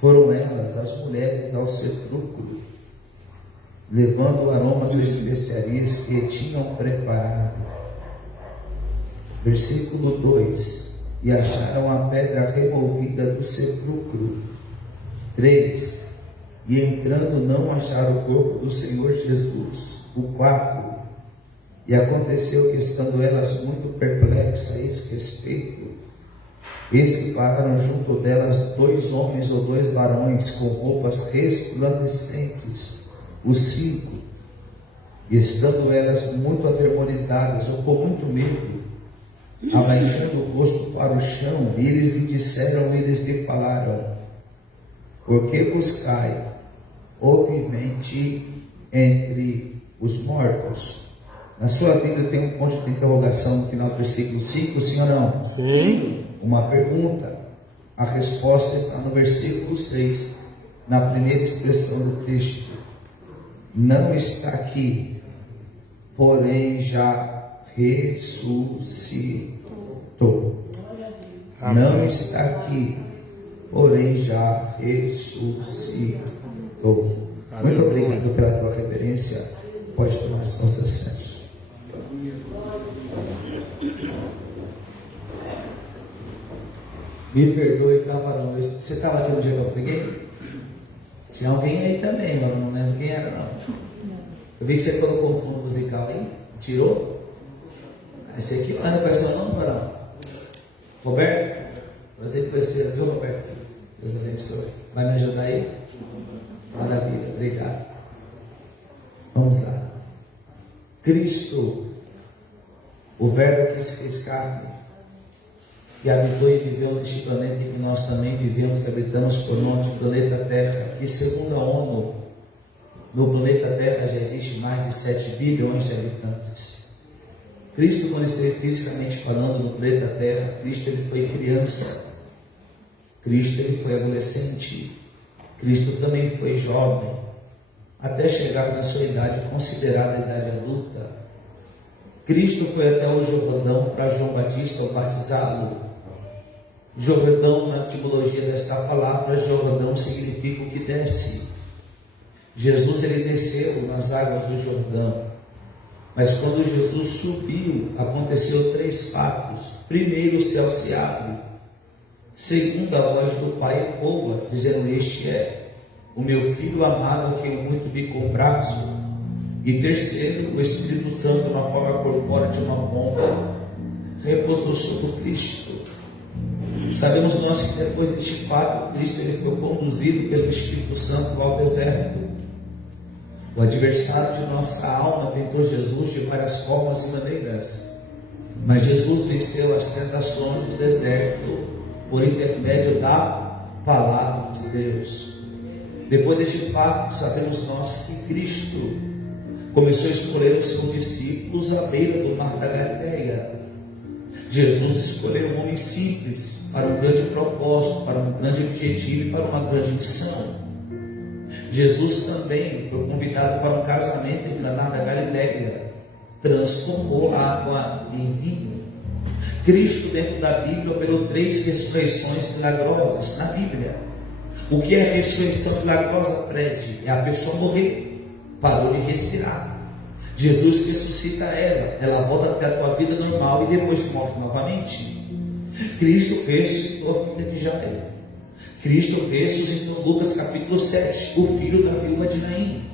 foram elas, as mulheres, ao sepulcro, levando aromas de especiarias que tinham preparado. Versículo 2: e acharam a pedra removida do sepulcro. 3: e entrando não acharam o corpo do Senhor Jesus. O 4: e aconteceu que, estando elas muito perplexas a esse respeito, eis que pararam junto delas 2 homens ou 2 varões com roupas resplandecentes. O 5: e estando elas muito atemorizadas ou com muito medo, abaixando o rosto para o chão, eles lhe disseram, eles lhe falaram: por que buscai o vivente entre os mortos? Na sua Bíblia tem um ponto de interrogação no final do versículo 5, sim ou não? Sim. Uma pergunta. A resposta está no versículo 6, na primeira expressão do texto. Não está aqui, porém já ressuscitou. Não está aqui, porém já ressuscitou. Muito obrigado pela tua reverência. Pode tomar os seus assentos. Me perdoe, tá, varão? Você estava aqui no dia que eu preguei? Tinha alguém aí também, agora não lembro quem era, não. Eu vi que você colocou um fundo musical aí, tirou. Esse aqui anda com seu nome, varão? Roberto? Você que conheceu, viu, Roberto? Deus abençoe. Vai me ajudar aí? Maravilha, obrigado. Vamos lá. Cristo, o Verbo que se fez carne, que habitou e viveu neste planeta em que nós também vivemos e habitamos por nome de planeta Terra, que segundo a ONU, no planeta Terra já existe mais de 7 bilhões de habitantes. Cristo, quando esteve fisicamente falando no planeta Terra, Cristo ele foi criança, Cristo ele foi adolescente, Cristo também foi jovem, até chegar na sua idade considerada a idade adulta. Cristo foi até o Jordão para João Batista batizá-lo. Jordão, na etimologia desta palavra, Jordão significa o que desce. Jesus ele desceu nas águas do Jordão. Mas quando Jesus subiu, aconteceu 3 fatos. Primeiro, o céu se abre. Segundo, a voz do Pai ecoa, dizendo: este é o meu Filho amado, a quem eu muito me comprazo. E terceiro, o Espírito Santo, na forma corpórea de uma pomba, repousou sobre Cristo. Sabemos nós que depois deste fato, Cristo ele foi conduzido pelo Espírito Santo ao deserto. O adversário de nossa alma tentou Jesus de várias formas e maneiras, mas Jesus venceu as tentações do deserto por intermédio da palavra de Deus. Depois deste fato, sabemos nós que Cristo começou a escolher os seus discípulos à beira do mar da Galileia. Jesus escolheu um homem simples para um grande propósito, para um grande objetivo e para uma grande missão. Jesus também foi convidado para um casamento em Caná da Galileia, transformou a água em vinho. Cristo, dentro da Bíblia, operou 3 ressurreições milagrosas na Bíblia. O que é ressurreição milagrosa, Fred? É a pessoa morrer, parou de respirar. Jesus ressuscita ela volta até a tua vida normal e depois morre novamente. Cristo ressuscitou a filha de Jairo. Cristo ressuscitou Lucas capítulo 7, o filho da viúva de Naim.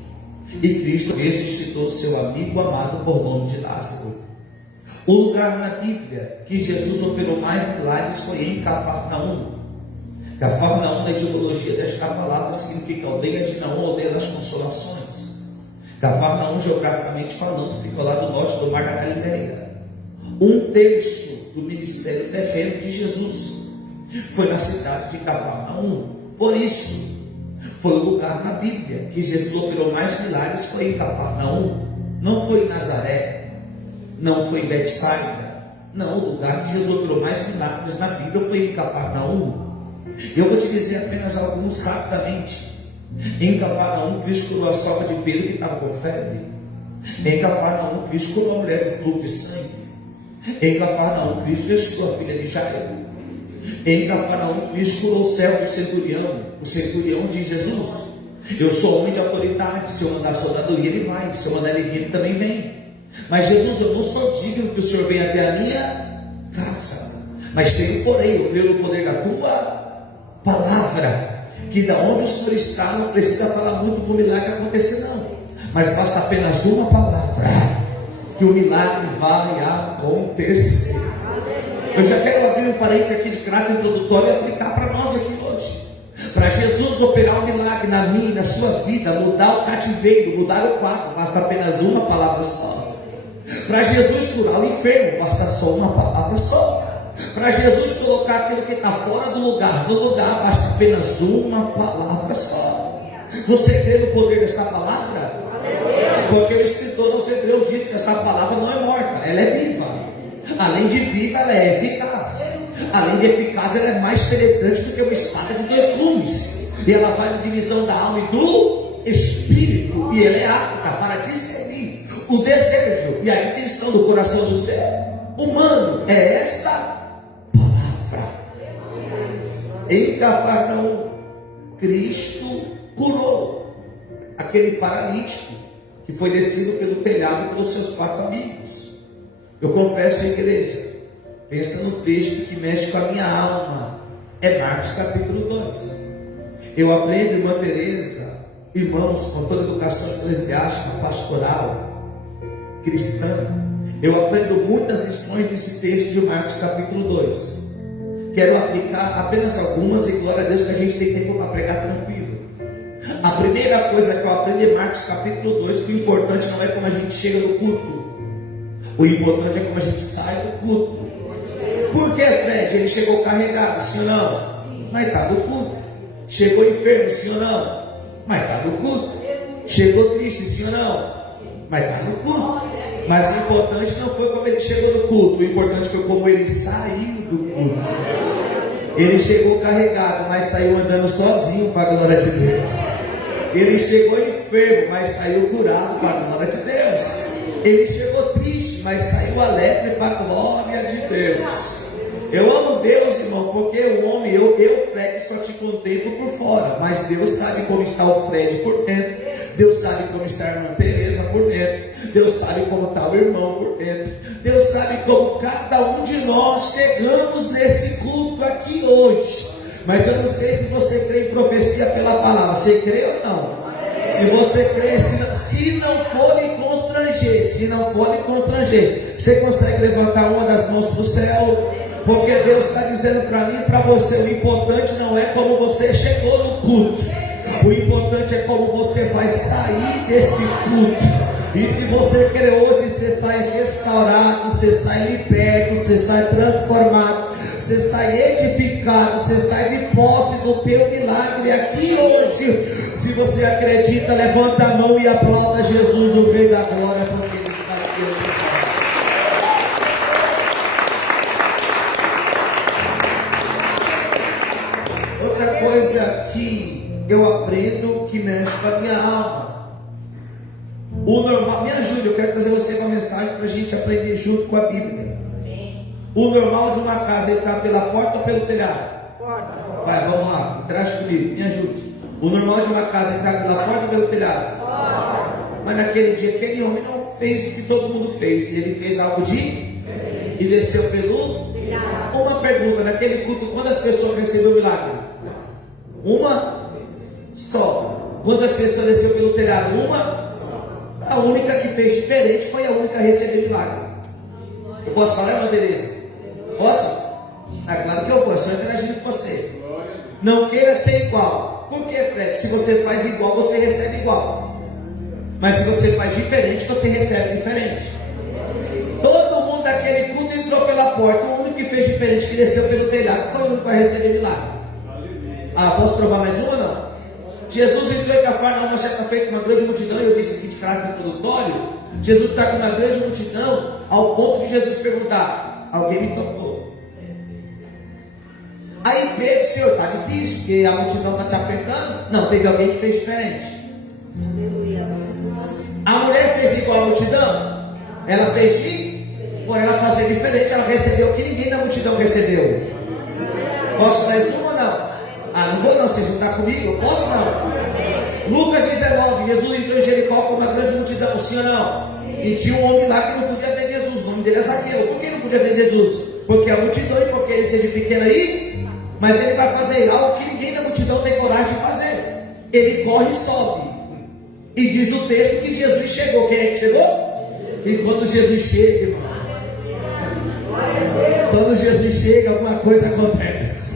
E Cristo ressuscitou seu amigo amado por nome de Lázaro. O lugar na Bíblia que Jesus operou mais milagres foi em Cafarnaum. Cafarnaum, na etimologia desta palavra, significa aldeia de Naum, aldeia das consolações. Cafarnaum, geograficamente falando, fica lá do norte do mar da Galileia. 1/3 do ministério terreno de Jesus foi na cidade de Cafarnaum. Por isso, foi o lugar na Bíblia que Jesus operou mais milagres, foi em Cafarnaum. Não foi em Nazaré, não foi em Betsaida. Não, o lugar que Jesus operou mais milagres na Bíblia foi em Cafarnaum. Eu vou te dizer apenas alguns rapidamente. Em Cafarnaum, Cristo curou a sogra de Pedro que estava com febre. Em Cafarnaum, Cristo curou a mulher do fluxo de sangue. Em Cafarnaum, Cristo ressuscitou a filha de Jairo. Em Cafarnaum, Cristo curou o servo do centurião. O centurião de Jesus: eu sou homem de autoridade, se eu mandar soldado ir, ele vai, se eu mandar ele vir, ele também vem. Mas Jesus, eu não sou digno que o Senhor venha até a minha casa, mas tenho, porém, eu creio no poder da tua palavra, que da onde o Senhor está, não precisa falar muito para o milagre acontecer, não, mas basta apenas uma palavra, que o milagre vai acontecer. Eu já quero abrir um parente aqui de caráter introdutório e aplicar para nós aqui hoje. Para Jesus operar um milagre na minha e na sua vida, mudar o cativeiro, mudar o quadro, basta apenas uma palavra só. Para Jesus curar o enfermo, basta só uma palavra só. Para Jesus colocar aquilo que está fora do lugar, no lugar, basta apenas uma palavra só. Você crê no poder desta palavra? Porque o escritor aos Hebreus diz que essa palavra não é morta, ela é viva. Além de viva, ela é eficaz. Além de eficaz, ela é mais penetrante do que uma espada de 2 gumes. E ela vai na divisão da alma e do espírito. E ela é apta para discernir o desejo e a intenção do coração do ser humano. É esta palavra. Em Cafarnaum, Cristo curou aquele paralítico que foi descido pelo telhado pelos seus 4 amigos. Eu confesso, igreja, pensa no texto que mexe com a minha alma, é Marcos capítulo 2. Eu aprendo, irmã Teresa, irmãos, com toda a educação eclesiástica, pastoral, cristã, eu aprendo muitas lições desse texto de Marcos capítulo 2. Quero aplicar apenas algumas, e glória a Deus que a gente tem tempo para pregar tranquilo. A primeira coisa que eu aprendo em Marcos capítulo 2, que o importante não é como a gente chega no culto, o importante é como a gente sai do culto. Por que, Fred? Ele chegou carregado, sim ou não? Mas está no culto. Chegou enfermo, sim ou não? Mas está no culto. Chegou triste, sim ou não? Mas está no culto. Mas o importante não foi como ele chegou no culto, o importante foi como ele saiu do culto. Ele chegou carregado, mas saiu andando sozinho para a glória de Deus. Ele chegou enfermo, mas saiu curado para a glória de Deus. Ele chegou triste, mas saiu alegre para a glória de Deus. Eu amo Deus, irmão, porque o homem, eu Fred, só te contemplo por fora, mas Deus sabe como está o Fred por dentro. Deus sabe como está a irmã Teresa por dentro. Deus sabe como está o irmão por dentro. Deus sabe como cada um de nós chegamos nesse culto aqui hoje. Mas eu não sei se você crê em profecia pela palavra. Você crê ou não? Se você crê, se não for lhe constranger, você consegue levantar uma das mãos para o céu? Porque Deus está dizendo para mim e para você: o importante não é como você chegou no culto, o importante é como você vai sair desse culto. E se você crê hoje, você sai restaurado, você sai liberto, você sai transformado, você sai edificado, você sai de posse do teu milagre aqui hoje. Se você acredita, levanta a mão e aplauda Jesus, o Rei da Glória, porque Ele está aqui. Outra coisa que eu aprendo que mexe com a minha alma. O normal, me ajude, eu quero trazer você uma mensagem para a gente aprender junto com a Bíblia. O normal de uma casa entrar pela porta ou pelo telhado? Porta. Vai, vamos lá, traz comigo, me ajude. O normal de uma casa entrar pela porta ou pelo telhado? Porta. Mas naquele dia, aquele homem não fez o que todo mundo fez. Ele fez algo de e desceu pelo telhado. Uma pergunta, naquele culto, quantas pessoas receberam o milagre? Uma só. Quantas pessoas desceu pelo telhado? Uma. A única que fez diferente foi a única a receber milagre. Eu posso falar, irmã Tereza? Posso? Ah, claro que eu posso, eu interagindo com você. Não queira ser igual. Por que, Fred? Se você faz igual, você recebe igual. Mas se você faz diferente, você recebe diferente. Todo mundo daquele culto entrou pela porta. O único que fez diferente, que desceu pelo telhado, foi o único a receber milagre. Ah, posso provar mais uma ou não? Jesus entrou em Cafarnaum uma certa feita com uma grande multidão, e eu disse aqui de caráter introdutório. Jesus está com uma grande multidão, ao ponto de Jesus perguntar: alguém me tocou? Aí Pedro, Senhor, está difícil, porque a multidão está te apertando. Não, teve alguém que fez diferente. A mulher fez igual à multidão? Ela fez por ela fazer diferente, ela recebeu o que ninguém na multidão recebeu. Posso mais uma ou não? Ah, não vou não, vocês não estão comigo? Eu posso não? Lucas 19, Jesus entrou em Jericó com uma grande multidão, sim ou não? E tinha um homem lá que não podia ver Jesus, o nome dele é Zaqueu. Por que não podia ver Jesus? Porque a multidão, e porque ele seja pequeno aí, mas ele vai fazer algo que ninguém na multidão tem coragem de fazer. Ele corre e sobe. E diz o texto que Jesus chegou. Quem é que chegou? E quando Jesus chega, irmão, quando Jesus chega, alguma coisa acontece.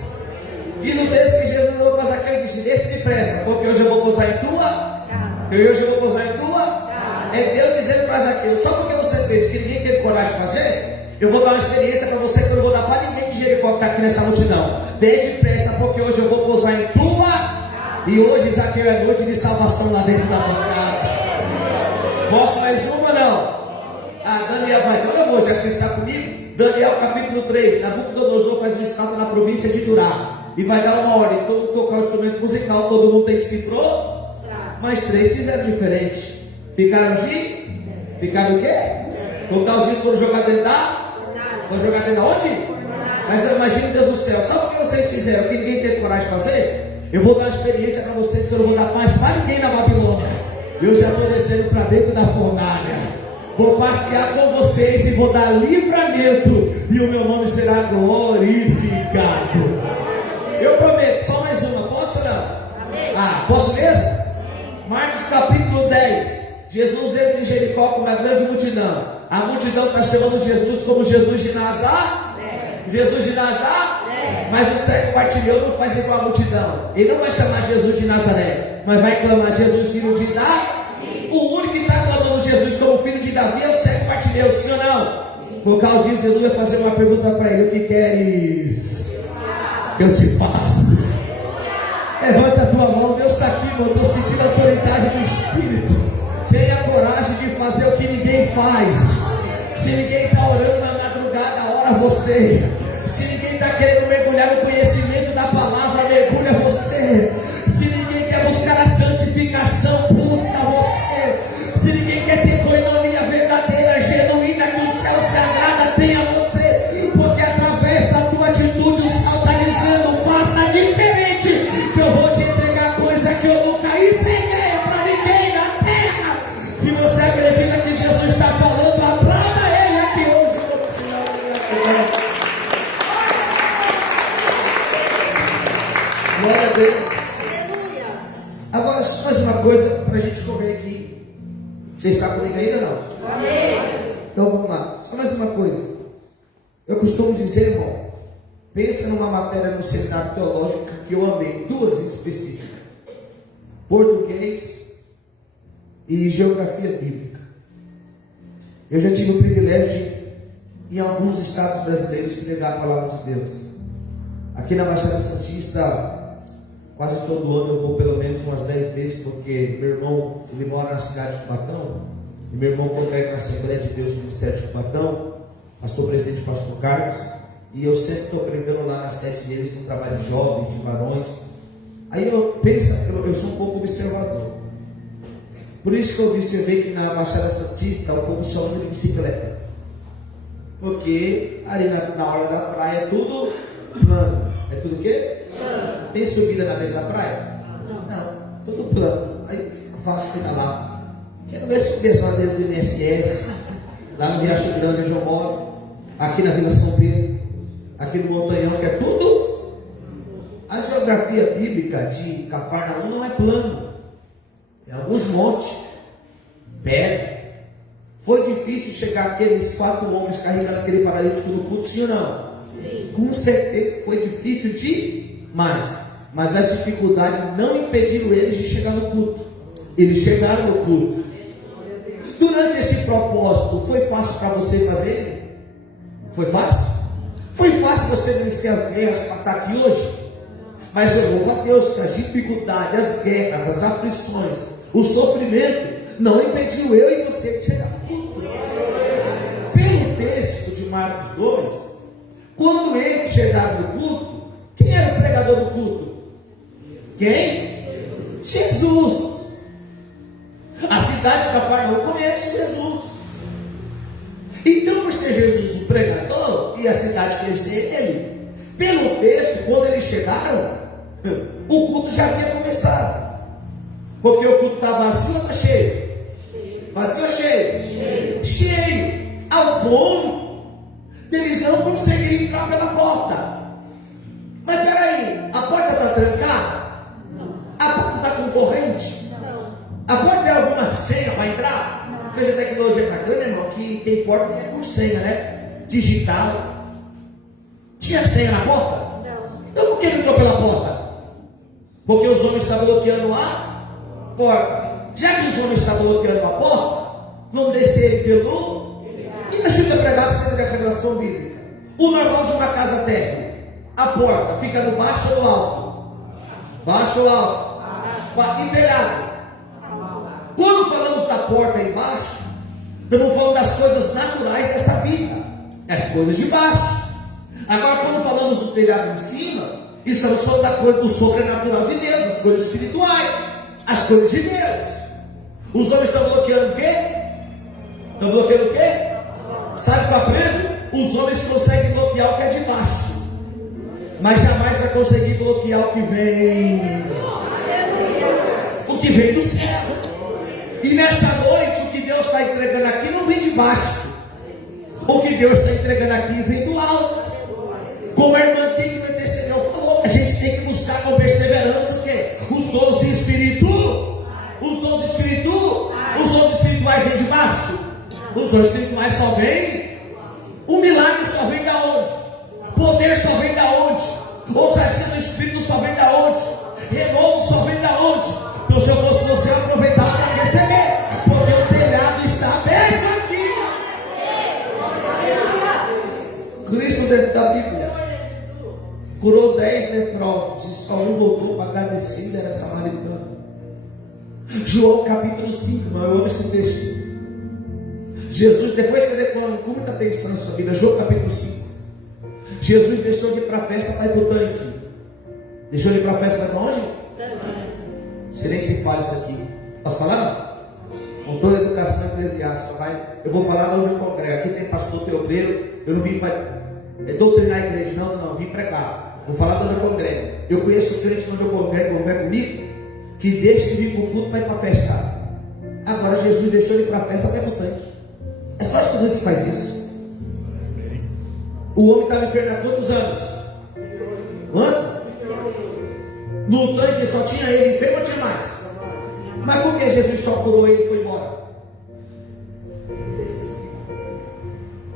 Diz o texto que Jesus falou para Zaqueu e disse: desce depressa, porque hoje eu vou pousar em tua casa. Hoje eu vou pousar em tua casa. É Deus dizendo para Zaqueu: só porque você fez o que ninguém teve coragem de fazer, eu vou dar uma experiência para você que eu não vou dar para ninguém de Jericó que está aqui nessa multidão. Dê depressa, porque hoje eu vou pousar em tua casa. E hoje, Zaqueu, é noite de salvação lá dentro da tua casa. Posso mais uma ou não? Ah, Daniel vai, então eu vou, já que você está comigo. Daniel capítulo 3, Nabucodonosor faz um escalpo na província de Durá. E vai dar uma ordem, todo mundo tocar o instrumento musical, todo mundo tem que se prostrar. Mas 3 fizeram diferente. Ficaram o quê? Tocar os discos, foram jogar dentro da? Foram jogar dentro da onde? Mas eu imagino, Deus do céu, sabe o que vocês fizeram? O que ninguém teve coragem de fazer? Eu vou dar uma experiência para vocês que eu não vou dar mais para ninguém na Babilônia. Eu já estou descendo para dentro da fornalha. Vou passear com vocês e vou dar livramento. E o meu nome será glorificado. Eu prometo, só mais uma, posso ou não? Amém. Ah, posso mesmo? Marcos capítulo 10. Jesus entra em Jericó com uma grande multidão. A multidão está chamando Jesus como Jesus de Nazaré. Jesus de Nazaré. Mas o cego partilhou não faz igual a multidão. Ele não vai chamar Jesus de Nazaré, mas vai clamar Jesus filho de Davi. O único que está clamando Jesus como filho de Davi é o cego partilhou, sim ou não? Por causa disso, Jesus vai fazer uma pergunta para ele: o que queres que eu te faço? Levanta a tua mão, Deus está aqui, irmão. Estou sentindo a autoridade do Espírito. Tenha coragem de fazer o que ninguém faz. Se ninguém está orando na madrugada, ora você. Se ninguém está querendo mergulhar no conhecimento da palavra, mergulha você. Se ninguém quer buscar a santificação, busca você. Se ninguém quer ter coinonia verdadeira, genuína, que o céu se agrada, tenha você. Porque através da tua atitude o céu está dizendo: faça diferente, que eu vou te entregar coisa que eu nunca entreguei para ninguém na terra. Se você acredita que Jesus está falando, aplauda ele aqui hoje. Glória a Deus. Agora, só mais uma coisa para a gente correr aqui. Você está comigo ainda não? Amém. Então vamos lá. Só mais uma coisa. Eu costumo dizer, irmão, pensa numa matéria no seminário teológico que eu amei, 2 em específico: português e geografia bíblica. Eu já tive o privilégio de em alguns estados brasileiros pregar a palavra de Deus. Aqui na Baixada Santista, quase todo ano eu vou pelo menos umas 10 vezes, porque meu irmão, ele mora na cidade de Cubatão, e meu irmão congrega na Assembleia de Deus no Ministério de Cubatão, pastor presidente pastor Carlos, e eu sempre estou pregando lá na sede deles, no trabalho de jovens, de varões. Aí eu penso, eu sou um pouco observador. Por isso que eu observei que na Baixada Santista o povo só anda de bicicleta. Porque ali na hora da praia é tudo plano. É tudo o quê? Plano. Tem subida na beira da praia? Não, tudo plano. Aí fica fácil pedalar. Quero ver subir essa ladeira do INSS, lá no Riacho Grande onde eu moro, aqui na Vila São Pedro, aqui no Montanhão, que é tudo. A geografia bíblica de Cafarnaum não é plano. Tem alguns montes, pedra. Foi difícil chegar aqueles 4 homens carregando aquele paralítico no culto, sim ou não? Sim. Com certeza foi difícil demais. Mas as dificuldades não impediram eles de chegar no culto. Eles chegaram no culto. Durante esse propósito, foi fácil para você fazer? Foi fácil? Foi fácil você vencer as guerras para estar aqui hoje? Mas eu louvo a Deus que as dificuldades, as guerras, as aflições, o sofrimento não impediu eu e você de chegar no culto. Pelo texto de Marcos 2, quando eles chegaram no culto, quem era o pregador do culto? Quem? Jesus. A cidade de Cafarnaum conhece Jesus. Então, por ser Jesus o pregador e a cidade conhecer ele, pelo texto, quando eles chegaram, o culto já havia começado. Porque o culto está vazio ou está cheio? Vazio ou cheio? Cheio. Ao ponto deles não conseguirem entrar pela porta. Mas peraí, a porta está trancada? A porta está com corrente? A porta tem alguma senha para entrar? Porque a tecnologia está grande, irmão, que tem porta que é por senha, né? Digital. Tinha senha na porta? Então por que não entrou pela porta? Porque os homens estavam bloqueando a porta. Já que os homens estavam bloqueando a porta, vamos descer pelo... E me ajuda a pregar para você ter a revelação bíblica. O normal de uma casa térrea, a porta fica no baixo ou no alto? Baixo ou alto? E telhado? Quando falamos da porta embaixo, estamos falando das coisas naturais dessa vida, as coisas de baixo. Agora, quando falamos do telhado em cima, estamos falando da coisa do sobrenatural de Deus, as coisas espirituais, as coisas de Deus. Os homens estão bloqueando o quê? Estão bloqueando o quê? Sabe para aprendo? Os homens conseguem bloquear o que é de baixo, mas jamais vai conseguir bloquear o que vem do céu. E nessa noite, o que Deus está entregando aqui não vem de baixo. O que Deus está entregando aqui vem do alto. Como a irmã aqui que me antecedeu falou, a gente tem que buscar com perseverança o quê? Os dons de espírito. Os dons espirituais vêm de baixo. Os dons espirituais só vêm. O milagre só vem da onde? Poder só vem da onde? Ousadia do Espírito só vem da onde? Renovo só vem da onde? Então, se eu fosse você, aproveitar para receber, porque o telhado está aberto aqui. Cristo, dentro da Bíblia, curou 10 leprosos e só um voltou para agradecer, era samaritano. João capítulo 5, eu amo esse texto. Jesus, depois você lê com muita atenção na sua Bíblia, João capítulo 5. Jesus deixou de ir para a festa para ir para o tanque. Deixou de ir para a festa para ir para onde? Você nem se fala isso aqui. Posso falar? Com toda a educação eclesiástica, vai. Eu vou falar de onde eu congrego. Aqui tem pastor, tem obreiro. Eu não vim para doutrinar a igreja, não, vim pregar. Vou falar de onde eu congrego. Eu conheço crente onde eu congrego comigo, que deixa de vir para o culto para ir para a festa. Agora Jesus deixou de ir para a festa para ir para o tanque. É só as pessoas que faz isso. O homem estava enfermo há quantos anos? Quanto? No tanque só tinha ele enfermo ou tinha mais? Mas por que Jesus só curou ele e foi embora?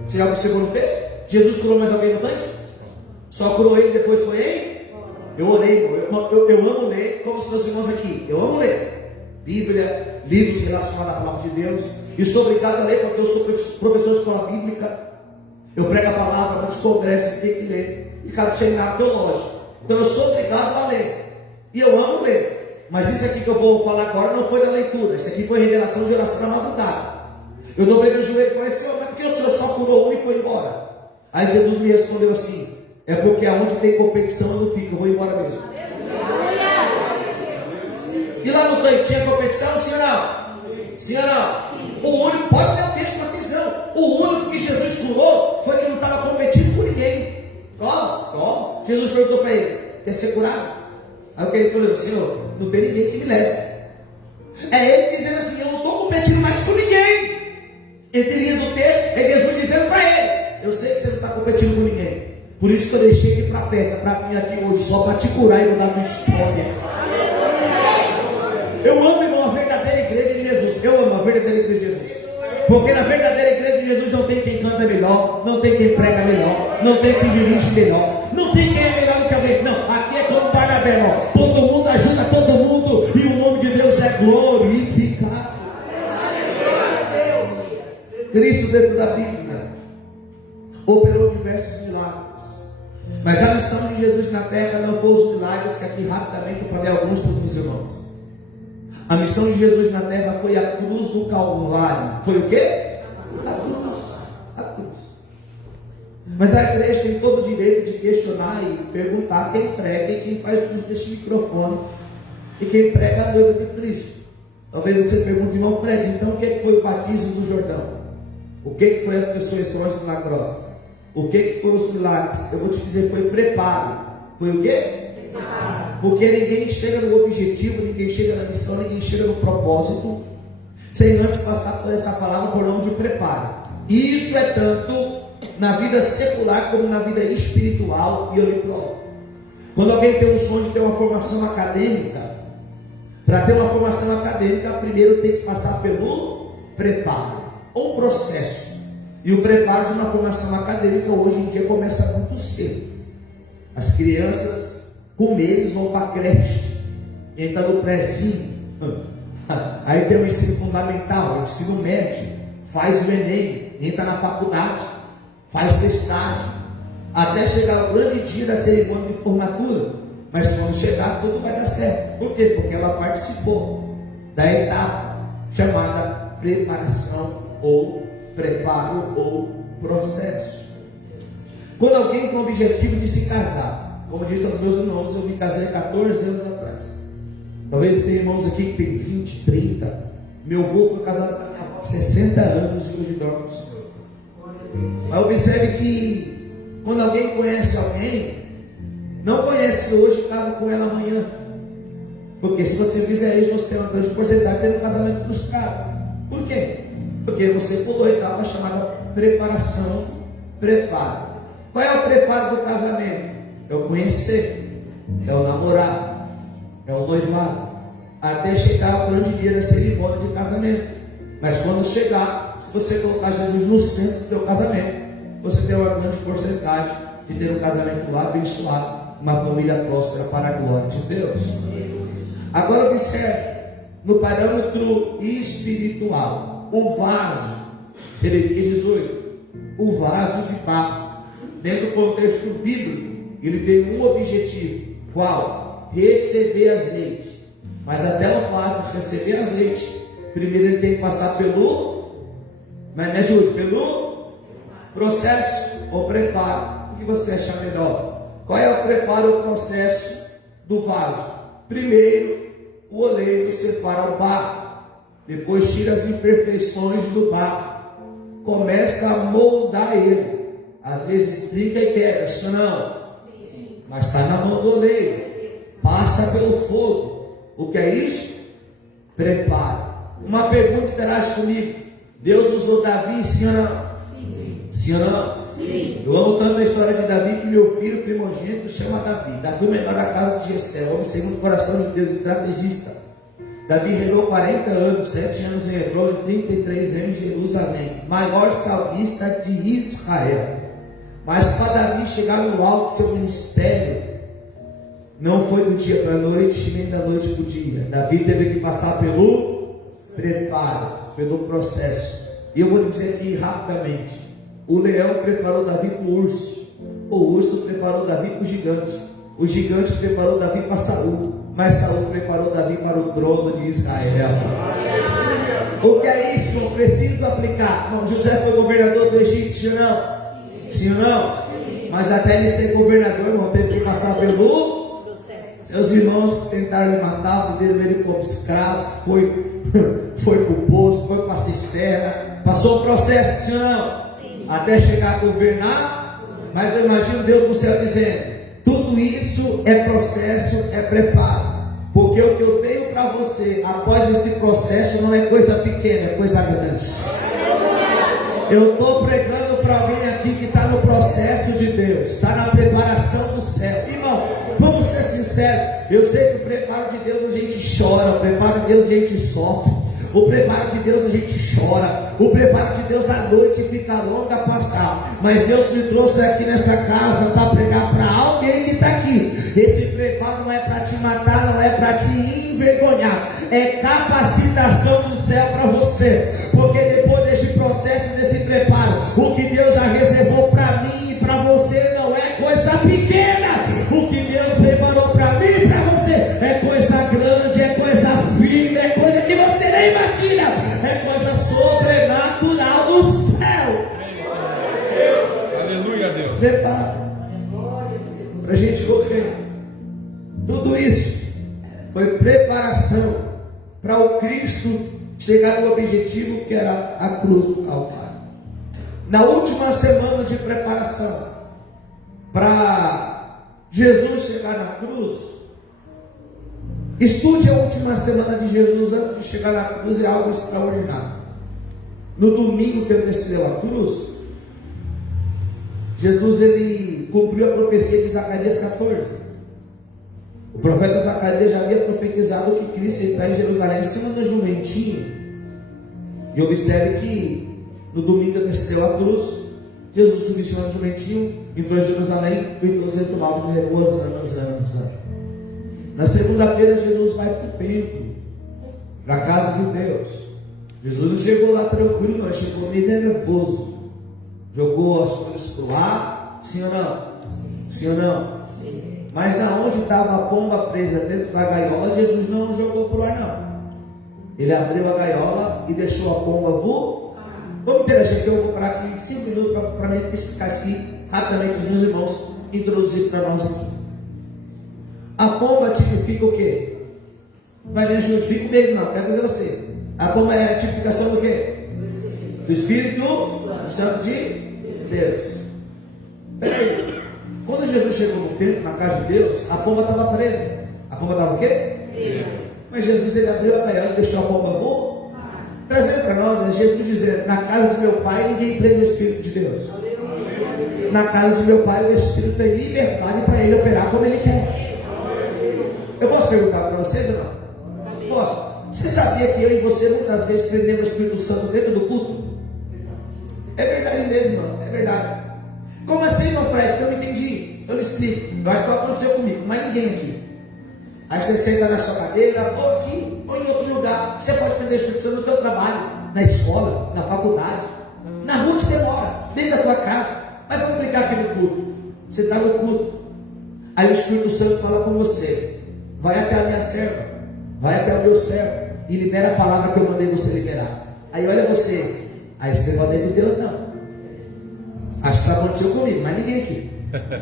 Você já observou no texto? Jesus curou mais alguém no tanque? Só curou ele e depois foi ele? Eu orei, eu amo ler, como os meus irmãos aqui. Eu amo ler Bíblia, livros relacionados à palavra de Deus. E sou obrigado a ler porque eu sou professor de escola bíblica. Eu prego a palavra, muitos congressos tem que ler, e cada seminário teológico. Então eu sou obrigado a ler, e eu amo ler. Mas isso aqui que eu vou falar agora não foi da leitura, isso aqui foi revelação de oração na madrugada. Eu dobrei meu joelho e falei, Senhor, mas por que o Senhor só curou um e foi embora? Aí Jesus me respondeu assim: é porque aonde tem competição eu não fico, eu vou embora mesmo. E lá no tanque tinha competição, sim ou não? Sim ou não? O único, pode ter um texto com atenção, o único que Jesus curou foi que não estava competindo com ninguém. Ó, Jesus perguntou para ele: quer ser curado? Aí o que ele falou: Senhor, não tem ninguém que me leve. É ele dizendo assim: eu não estou competindo mais com ninguém. Entre linhas do texto é Jesus dizendo para ele: eu sei que você não está competindo com ninguém, por isso que eu deixei de ir para a festa, para vir aqui hoje só para te curar e mudar a tua história. Eu amo, irmão, a verdadeira igreja de Jesus. Eu amo a verdadeira igreja de Jesus, porque na verdadeira igreja de Jesus não tem quem canta melhor, não tem quem prega melhor, não tem quem dirige melhor, não tem quem é melhor do que alguém. Não, aqui é como Barnabé, irmão. Todo mundo ajuda todo mundo e o nome de Deus é glorificado. Cristo, dentro da Bíblia, operou diversos milagres, mas a missão de Jesus na terra não foi os milagres que aqui rapidamente eu falei alguns para os meus irmãos. A missão de Jesus na terra foi a cruz do Calvário. Foi o quê? A cruz. A cruz. Mas a igreja tem todo o direito de questionar e perguntar quem prega e quem faz uso deste microfone e quem prega a noiva de Cristo. Talvez você pergunte, irmão Fred, então o que foi o batismo do Jordão? O que foi as ressurreições milagrosas? O que foi os milagres? Eu vou te dizer, foi preparo. Foi o quê? Porque ninguém chega no objetivo, ninguém chega na missão, ninguém chega no propósito sem antes passar por essa palavra por nome de preparo. E isso é tanto na vida secular como na vida espiritual. E eu lhe provo. Quando alguém tem um sonho de ter uma formação acadêmica, para ter uma formação acadêmica, primeiro tem que passar pelo preparo, ou processo. E o preparo de uma formação acadêmica hoje em dia começa muito cedo. As crianças com meses vão para a creche, entra no prézinho, aí tem o ensino fundamental, o ensino médio, faz o Enem, entra na faculdade, faz estágio, até chegar o grande dia da cerimônia de formatura. Mas quando chegar, tudo vai dar certo. Por quê? Porque ela participou da etapa chamada preparação, ou preparo, ou processo. Quando alguém com o objetivo de se casar, como disse aos meus irmãos, eu me casei há 14 anos atrás. Talvez tenha irmãos aqui que tem 20, 30. Meu avô foi casado há 60 anos e hoje dorme com o Senhor. Mas observe que quando alguém conhece alguém, não conhece hoje e casa com ela amanhã. Porque se você fizer isso, você tem uma grande porcentagem de ter um casamento frustrado. Por quê? Porque você pulou a etapa chamada preparação, preparo. Qual é o preparo do casamento? É o conhecer, é o namorar, é o noivado, até chegar ao grande dia da cerimônia de casamento. Mas quando chegar, se você colocar Jesus no centro do teu casamento, você tem uma grande porcentagem de ter um casamento abençoado, uma família próspera para a glória de Deus. Agora observe, no parâmetro espiritual, o vaso, Jeremias 18, o vaso de barro, dentro do contexto bíblico, ele tem um objetivo. Qual? Receber azeite. Mas até o vaso receber azeite, primeiro ele tem que passar pelo, pelo processo ou preparo. O que você acha melhor? Qual é o preparo ou processo do vaso? Primeiro, o oleiro separa o barro, depois tira as imperfeições do barro, começa a moldar ele. Às vezes trinca e quebra, isso não. Mas está na mão do oleiro, passa pelo fogo. O que é isso? Preparo. Uma pergunta terás comigo: Deus usou Davi, sim ou não? Sim ou não? Sim. Eu amo tanto a história de Davi que meu filho primogênito chama Davi. Davi, o menor da casa de Jessé, homem segundo o coração de Deus, estrategista. Davi reinou 40 anos, 7 anos em Hebron e 33 anos em Jerusalém, maior salmista de Israel. Mas para Davi chegar no alto do seu ministério, não foi do dia para a noite, nem da noite para o dia. Davi teve que passar pelo preparo, pelo processo. E eu vou dizer aqui rapidamente, O leão preparou Davi para o urso preparou Davi para o gigante preparou Davi para Saul, mas Saul preparou Davi para o trono de Israel. O que é isso, irmão? Preciso aplicar. Irmão, José foi governador do Egito, sim ou não? Sim ou não? Mas até ele ser governador, irmão, teve que passar pelo processo. Seus irmãos tentaram lhe matar, venderam ele como escravo, foi para o poço, foi para a cisterna, passou o processo, sim ou não? Sim. Até chegar a governar. Mas eu imagino Deus no céu dizendo: tudo isso é processo, é preparo. Porque o que eu tenho para você após esse processo não é coisa pequena, é coisa grande. Eu estou pregando para alguém aqui que está no processo de Deus, está na preparação do céu. Irmão, vamos ser sinceros. Eu sei que o preparo de Deus a gente chora, o preparo de Deus a gente sofre, o preparo de Deus a gente chora, o preparo de Deus à noite fica longa a passar. Mas Deus me trouxe aqui nessa casa para pregar para alguém que está aqui. Esse preparo não é para te matar, não é para te envergonhar, é capacitação do céu para você. Porque depois desse processo, desse preparo, o que Deus já reservou para mim e para você não é coisa pequena. O que Deus preparou para mim e para você é coisa grande, é coisa firme, é coisa que você nem imagina, é coisa sobrenatural do céu. Aleluia, Deus. Preparo para a gente correr. Tudo isso foi preparação para o Cristo chegar no objetivo que era a cruz do Calvário. Na última semana de preparação para Jesus chegar na cruz, estude a última semana de Jesus antes de chegar na cruz, é algo extraordinário. No domingo que antecedeu a cruz, Jesus ele cumpriu a profecia de Zacarias 14. O profeta Zacarias já havia profetizado que Cristo está em Jerusalém em cima do jumentinho. E observe que no domingo que antecedeu a cruz, Jesus subiu em cima do jumentinho, entrou em Jerusalém, e todos entomavam e diziam: Hosana. Na segunda-feira, Jesus vai para o templo, para a casa de Deus. Jesus não chegou lá tranquilo, não, chegou meio nervoso. Jogou as coisas para o ar, sim ou não? Sim ou não? Sim. Mas na onde estava a pomba presa dentro da gaiola, Jesus não jogou para o ar, não. Ele abriu a gaiola e deixou a pomba voar. Vamos interagir, que eu vou parar aqui 5 minutos para me explicar isso aqui rapidamente, os meus irmãos introduzir para nós aqui. A pomba tipifica o quê? Vai me ajudar, fica comigo, não, quero dizer você. A pomba é a tipificação do quê? Do Espírito Santo de Deus. Peraí, quando Jesus chegou no templo, na casa de Deus, a pomba estava presa. A pomba estava o quê? Mas Jesus ele abriu a gaiola e deixou a pomba voar. Trazendo para nós, né, Jesus dizendo: na casa de meu pai ninguém prende o Espírito de Deus. Na casa de meu pai o Espírito tem liberdade para ele operar como ele quer. Eu posso perguntar para vocês ou não? Posso. Você sabia que eu e você muitas vezes prendemos o Espírito Santo dentro do culto? É verdade mesmo, irmão, é verdade. Como assim, irmão Fred? Eu não entendi. Eu lhe explico. Eu acho que só aconteceu comigo, mas ninguém aqui. Aí você senta na sua cadeira, ou aqui, ou em outro lugar. Você pode prender o Espírito Santo no teu trabalho, na escola, na faculdade, na rua que você mora, dentro da tua casa. Mas vamos brincar aqui no culto. Você está no culto. Aí o Espírito Santo fala com você: vai até a minha serva, vai até o meu servo e libera a palavra que eu mandei você liberar. Aí olha você: aí esse negócio não é de Deus, não. Acho que isso aconteceu comigo, mas ninguém aqui.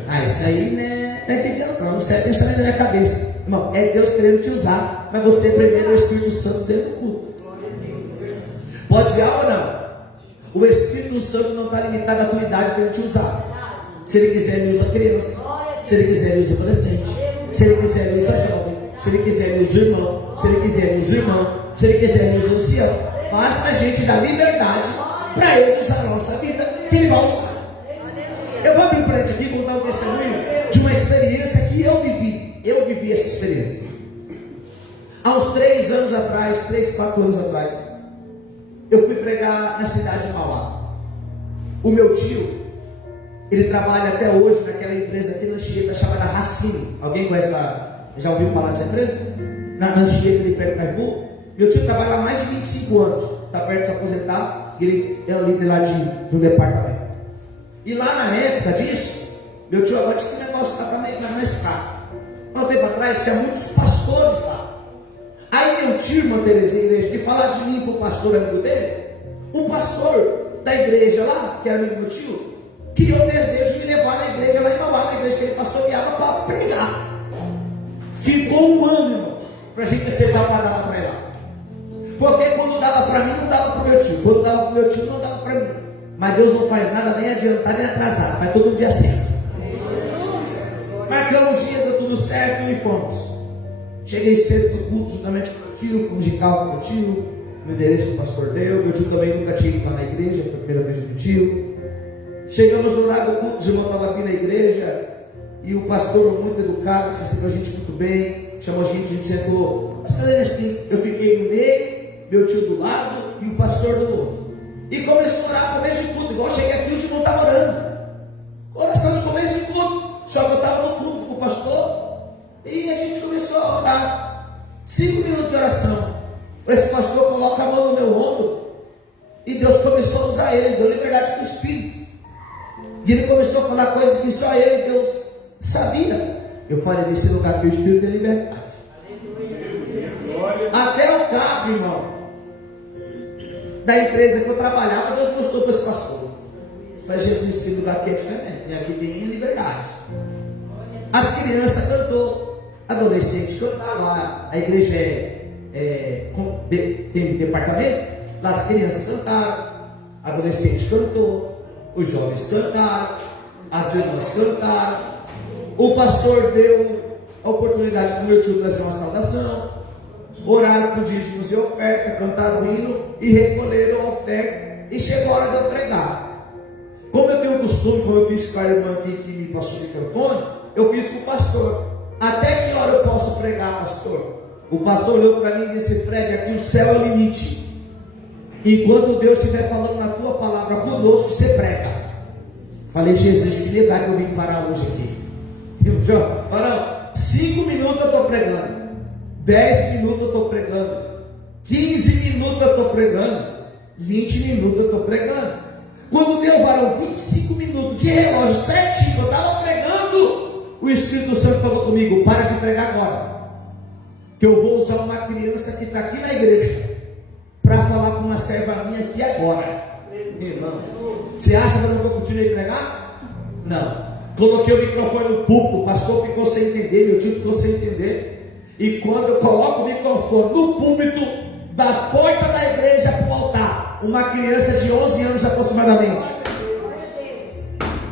Ah, isso aí não é de Deus, não. Isso é pensamento da minha cabeça. Irmão, é Deus querendo te usar, mas você primeiro é o Espírito Santo dentro do culto. Pode ser algo ou não? O Espírito Santo não está limitado à tua idade para ele te usar. Se ele quiser, ele usa criança. Se ele quiser, ele usa adolescente. Se ele quiser, ele usa jovem. Se ele quiser, ele usa irmão. Se ele quiser, ele usa irmão. Se ele quiser, ele usa ancião. Basta a gente dar liberdade para ele usar a nossa vida, que ele vai usar. Eu vou abrir um parênteses aqui e contar um testemunho de uma experiência que eu vivi. Eu vivi essa experiência. Há uns 3 anos atrás, 3, 4 anos atrás, eu fui pregar na cidade de Mauá. O meu tio, ele trabalha até hoje naquela empresa aqui na Anchieta chamada Racine. Alguém conhece já ouviu falar dessa empresa? Na Anchieta, ali perto do Carrefour. Meu tio trabalha há mais de 25 anos. Está perto de se aposentar. Ele é o líder lá de um departamento. E lá na época disso, meu tio agora disse que o negócio estava mais fraco. Há um tempo atrás tinha muitos pastores lá. Aí meu tio, irmã Terezinha, em vez de falar de mim para o pastor amigo dele, o pastor da igreja lá, que era amigo do meu tio, criou o desejo de me levar na igreja lá em Mauá, na igreja que ele pastoreava, para pregar. Ficou um ano para a gente acertar para dar para ele lá. Porque quando dava para mim, não dava para o meu tio. Quando dava para o meu tio, não dava para mim. Mas Deus não faz nada nem adiantar nem atrasar, faz todo dia certo. Marcamos o dia, deu tudo certo e fomos. Cheguei cedo no culto, juntamente com o meu tio, fomos de carro com o meu tio, no endereço que o pastor deu. Meu tio também nunca tinha ido na igreja, foi a primeira vez do meu tio. Chegamos no horário do culto, os irmãos estavam aqui na igreja, e o pastor, muito educado, recebeu a gente muito bem, chamou a gente sentou. As cadeiras assim, eu fiquei no meio, meu tio do lado e o pastor do outro. E começou a orar começo de culto, igual eu cheguei aqui, os irmãos estavam orando. Oração de começo de culto. Só que eu estava no culto com o pastor e a gente começou a orar. 5 minutos de oração. Esse pastor coloca a mão no meu ombro e Deus começou a usar ele, deu liberdade para o Espírito. E ele começou a falar coisas que só ele e Deus sabia. Eu falei, nesse lugar que o Espírito tem liberdade. Até o carro, irmão, da empresa que eu trabalhava, Deus mostrou para esse pastor. Mas Jesus, esse lugar aqui é diferente. E aqui tem liberdade. As crianças cantou, adolescente cantava. A igreja tem um departamento. Lá as crianças cantaram, adolescente cantou, os jovens cantaram, as irmãs cantaram. O pastor deu a oportunidade para o meu tio trazer uma saudação. Oraram por dízimos e oferta, cantaram o hino e recolheram a oferta. E chegou a hora de eu pregar. Como eu tenho o costume, como eu fiz com a irmã aqui que me passou o microfone, eu fiz com o pastor. Até que hora eu posso pregar, pastor? O pastor olhou para mim e disse: Fred, aqui o céu é o limite. Enquanto Deus estiver falando na tua palavra conosco, você prega. Falei, Jesus, que legal que eu vim parar hoje aqui. Não, 5 minutos eu estou pregando, 10 minutos eu estou pregando, 15 minutos eu estou pregando, 20 minutos eu estou pregando. Quando deu, varão, 25 minutos de relógio certinho, eu estava pregando, o Espírito Santo falou comigo: para de pregar agora, que eu vou usar uma criança que está aqui na igreja para falar com uma serva minha aqui agora. Irmão, você acha que eu não vou continuar a pregar? Não. Coloquei o microfone no púlpito, o pastor ficou sem entender, meu tio ficou sem entender. E quando eu coloco o microfone no púlpito, da porta da igreja para o altar, uma criança de 11 anos aproximadamente,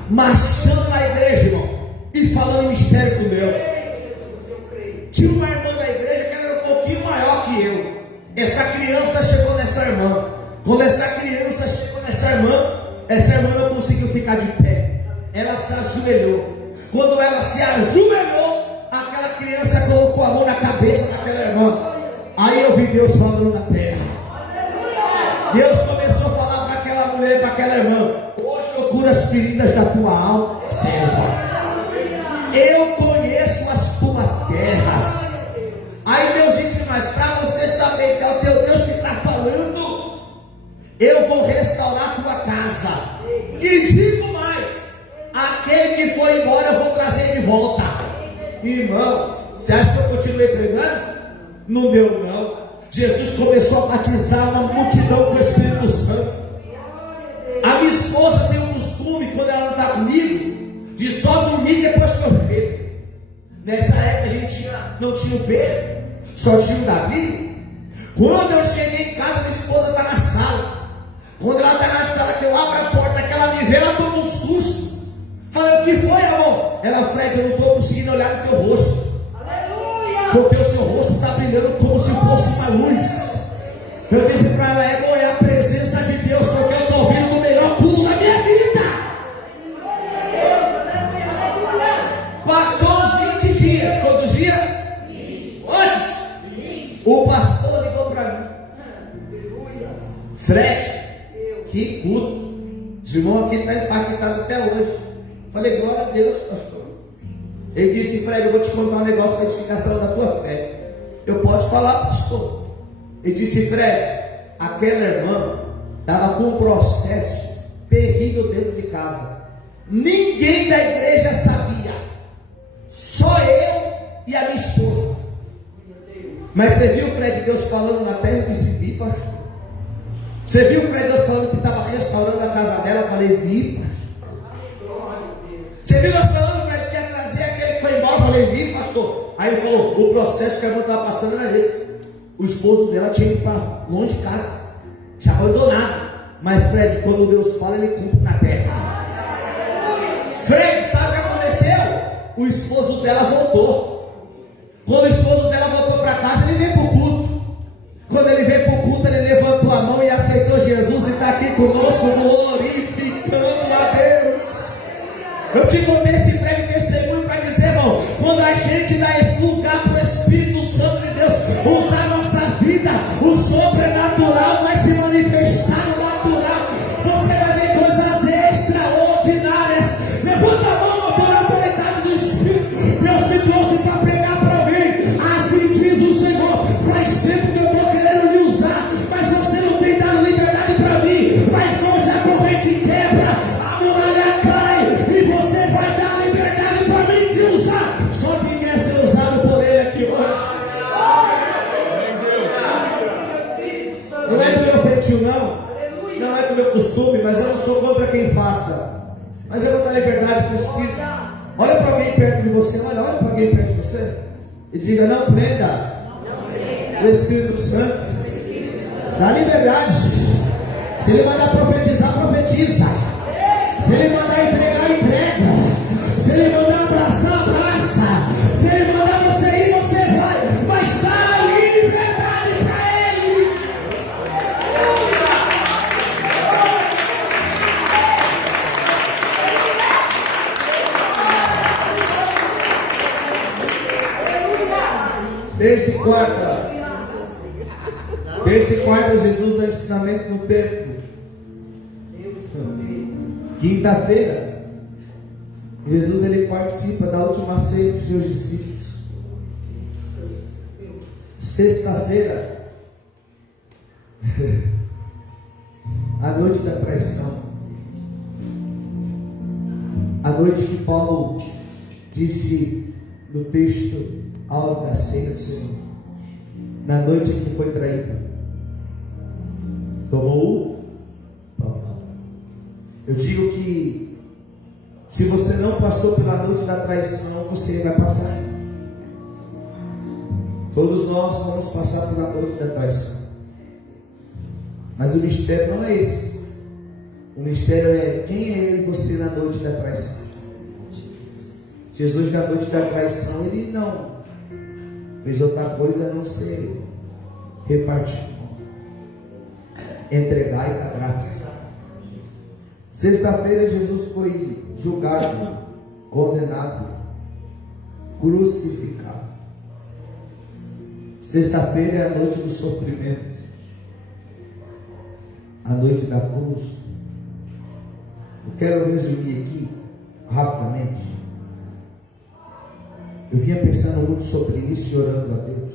marchando na igreja, irmão, e falando em mistério com Deus. Tinha uma irmã da igreja que era um pouquinho maior que eu. Essa criança chegou nessa irmã. Quando essa criança chegou nessa irmã não conseguiu ficar de pé. Ela se ajoelhou. Quando ela se ajoelhou, aquela criança colocou a mão na cabeça daquela irmã. Aí eu vi Deus falando na terra. Deus começou a falar para aquela mulher, para aquela irmã: hoje eu curo as feridas da tua alma, serva. Eu conheço as tuas guerras. Aí Deus disse: mas para você saber que é o teu Deus que está falando, eu vou restaurar a tua casa. E digo mais: aquele que foi embora eu vou trazer de volta. Irmão, você acha que eu continuei pregando? Não deu não. Jesus começou a batizar uma multidão com o Espírito Santo. A minha esposa tem um costume, quando ela não está comigo, de só dormir depois que eu bebo. Nessa época a gente não tinha o Pedro, só tinha o Davi. Quando eu cheguei em casa, minha esposa está na sala. Quando ela está na sala, que eu abro a porta, que ela me vê, ela toma um susto. Falei: o que foi, amor? Ela: Fred, eu não estou conseguindo olhar no teu rosto. Porque o seu rosto está brilhando como se fosse uma luz. Eu disse para ela: é a presença de Deus, porque eu estou ouvindo o melhor culto da minha vida. Passou uns 20 dias. Quantos dias? 20. Quantos? 20. O pastor ligou para mim: Fred, que culto. Os irmãos aqui estão impactados até hoje. Falei: glória a Deus, pastor. Ele disse: Fred, eu vou te contar um negócio para edificação da tua fé. Eu posso falar, pastor? Ele disse: Fred, aquela irmã estava com um processo terrível dentro de casa. Ninguém da igreja sabia. Só eu e a minha esposa. Mas você viu o Fred Deus falando na terra? Eu disse, vi, pastor. Você viu o Fred Deus falando que estava restaurando a casa dela? Eu falei, vi, pastor. Você viu Deus falando que o Fred ia trazer aquele que foi embora? Eu falei, vi, pastor. Aí ele falou, o processo que a irmã estava passando era esse. O esposo dela tinha ido para longe de casa, tinha abandonado. Mas Fred, quando Deus fala, ele cumpre na terra. Fred, sabe o que aconteceu? O esposo dela voltou. Quando o esposo dela voltou para casa, ele veio para o culto. Quando ele veio para o culto, ele levantou a mão e aceitou Jesus e está aqui conosco, glorificando a Deus. Eu te contei esse breve testemunho para dizer, irmão, quando a gente dá esse lugar para o Espírito Santo de Deus usar a nossa vida, o sobrenatural vai se manifestar no natural. Você vai ver coisas extraordinárias. Levanta a mão para a autoridade do Espírito. Deus me trouxe para pregar para alguém. Assim diz o Senhor: faz tempo que eu estou querendo lhe usar, mas você não tem dado liberdade para mim. Mas hoje a corrente quebra, a muralha cai, e você vai dar liberdade para mim de usar. Só quem quer ser usado por Ele aqui hoje. Não é do meu feitio, não. Não é do meu costume, mas eu não sou contra quem faça. Mas eu vou dar liberdade para o Espírito. Olha para alguém perto de você, olha para alguém perto de você e diga: não prenda o Espírito Santo. Dá liberdade. Se ele mandar profetizar, profetiza. Se ele mandar entregar, entrega. Se ele mandar abraçar, abraça. Se ele mandar você ir, você vai. Mas dá liberdade para ele. Terça e quarta, Jesus dá ensinamento no templo. Quinta-feira, Jesus ele participa da última ceia dos seus discípulos. Sexta-feira, a noite da traição, a noite que Paulo disse no texto algo da ceia do Senhor, na noite em que foi traído, tomou o pão. Eu digo que se você não passou pela noite da traição, você vai passar. Todos nós vamos passar pela noite da traição. Mas o mistério não é esse. O mistério é quem é ele e você na noite da traição. Jesus na noite da traição, ele não fez outra coisa a não ser repartir, entregar e dar graça. Sexta-feira Jesus foi julgado, condenado, crucificado. Sexta-feira é a noite do sofrimento, a noite da cruz. Eu quero resumir aqui rapidamente. Eu vinha pensando muito sobre isso e orando a Deus.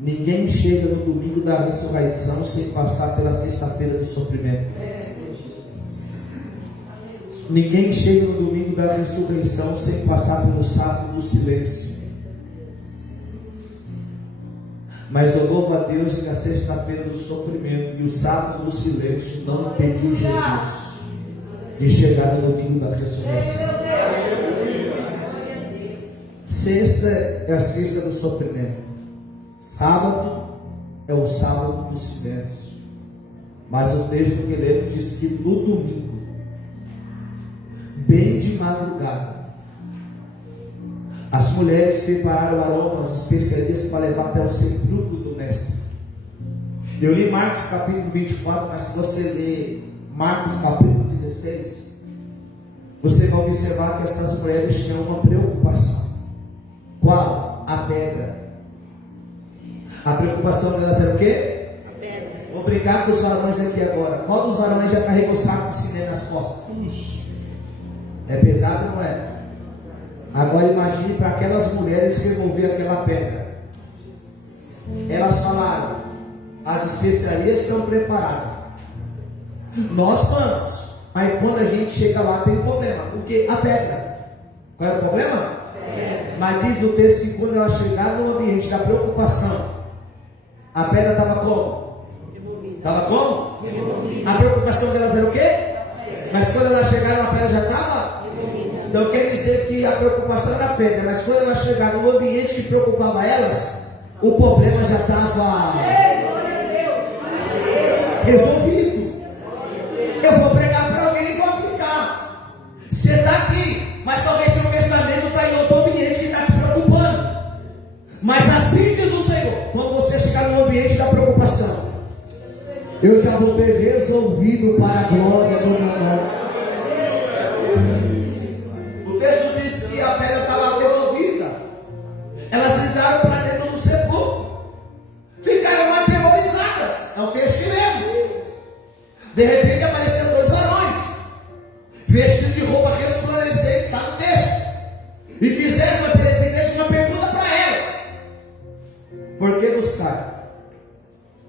Ninguém chega no domingo da ressurreição sem passar pela sexta-feira do sofrimento. Ninguém chega no domingo da ressurreição sem passar pelo sábado do silêncio. Mas eu louvo a Deus que a sexta-feira do sofrimento e o sábado do silêncio não impediu Jesus de chegar no domingo da ressurreição. Sexta é a sexta do sofrimento. Sábado é o sábado do silêncio. Mas o texto que lemos diz que no domingo, bem de madrugada, as mulheres prepararam aromas, especiarias para levar até o sepulcro do mestre. Eu li Marcos capítulo 24, mas se você ler Marcos capítulo 16, você vai observar que essas mulheres tinham uma preocupação. Qual? A pedra. A preocupação delas era o quê? A pedra. Vou brincar com os varões aqui agora. Qual dos varões já carregou saco de cimento nas costas? É pesado, não é? Agora imagine para aquelas mulheres remover aquela pedra. Elas falaram: as especiarias estão preparadas, nós vamos, Mas quando a gente chega lá tem problema, porque a pedra, qual é o problema? Mas diz no texto que quando ela chegar no ambiente da preocupação, a pedra estava como? Estava como? A preocupação delas era o quê? Mas quando elas chegaram, a pedra já estava? Então quer dizer que a preocupação era a pedra, mas quando elas chegaram no ambiente que preocupava elas, o problema já estava resolvido. Eu vou pregar para alguém e vou aplicar. Você está aqui, mas talvez seu pensamento está em outro ambiente que está te preocupando. Mas assim diz o Senhor, quando você chegar no ambiente da preocupação, eu já vou ter resolvido para a glória do meu nome. O texto diz que a pedra estava removida. Elas entraram para dentro do sepulcro, ficaram aterrorizadas. É o texto que lemos. De repente apareceram 2 varões, vestidos de roupa resplandecente, está no texto, e fizeram uma interessante uma pergunta para elas: por que buscar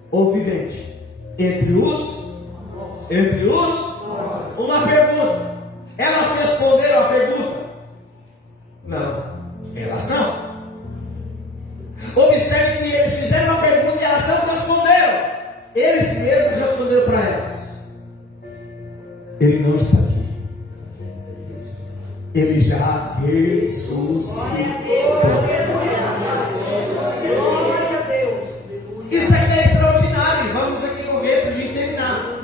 o vivente entre os uma pergunta? Elas responderam a pergunta? Não, elas não. Observe que eles fizeram uma pergunta e elas não responderam. Eles mesmos responderam para elas: ele não está aqui, ele já ressuscitou. Isso aqui é extraordinário. Vamos aqui correr para a gente terminar.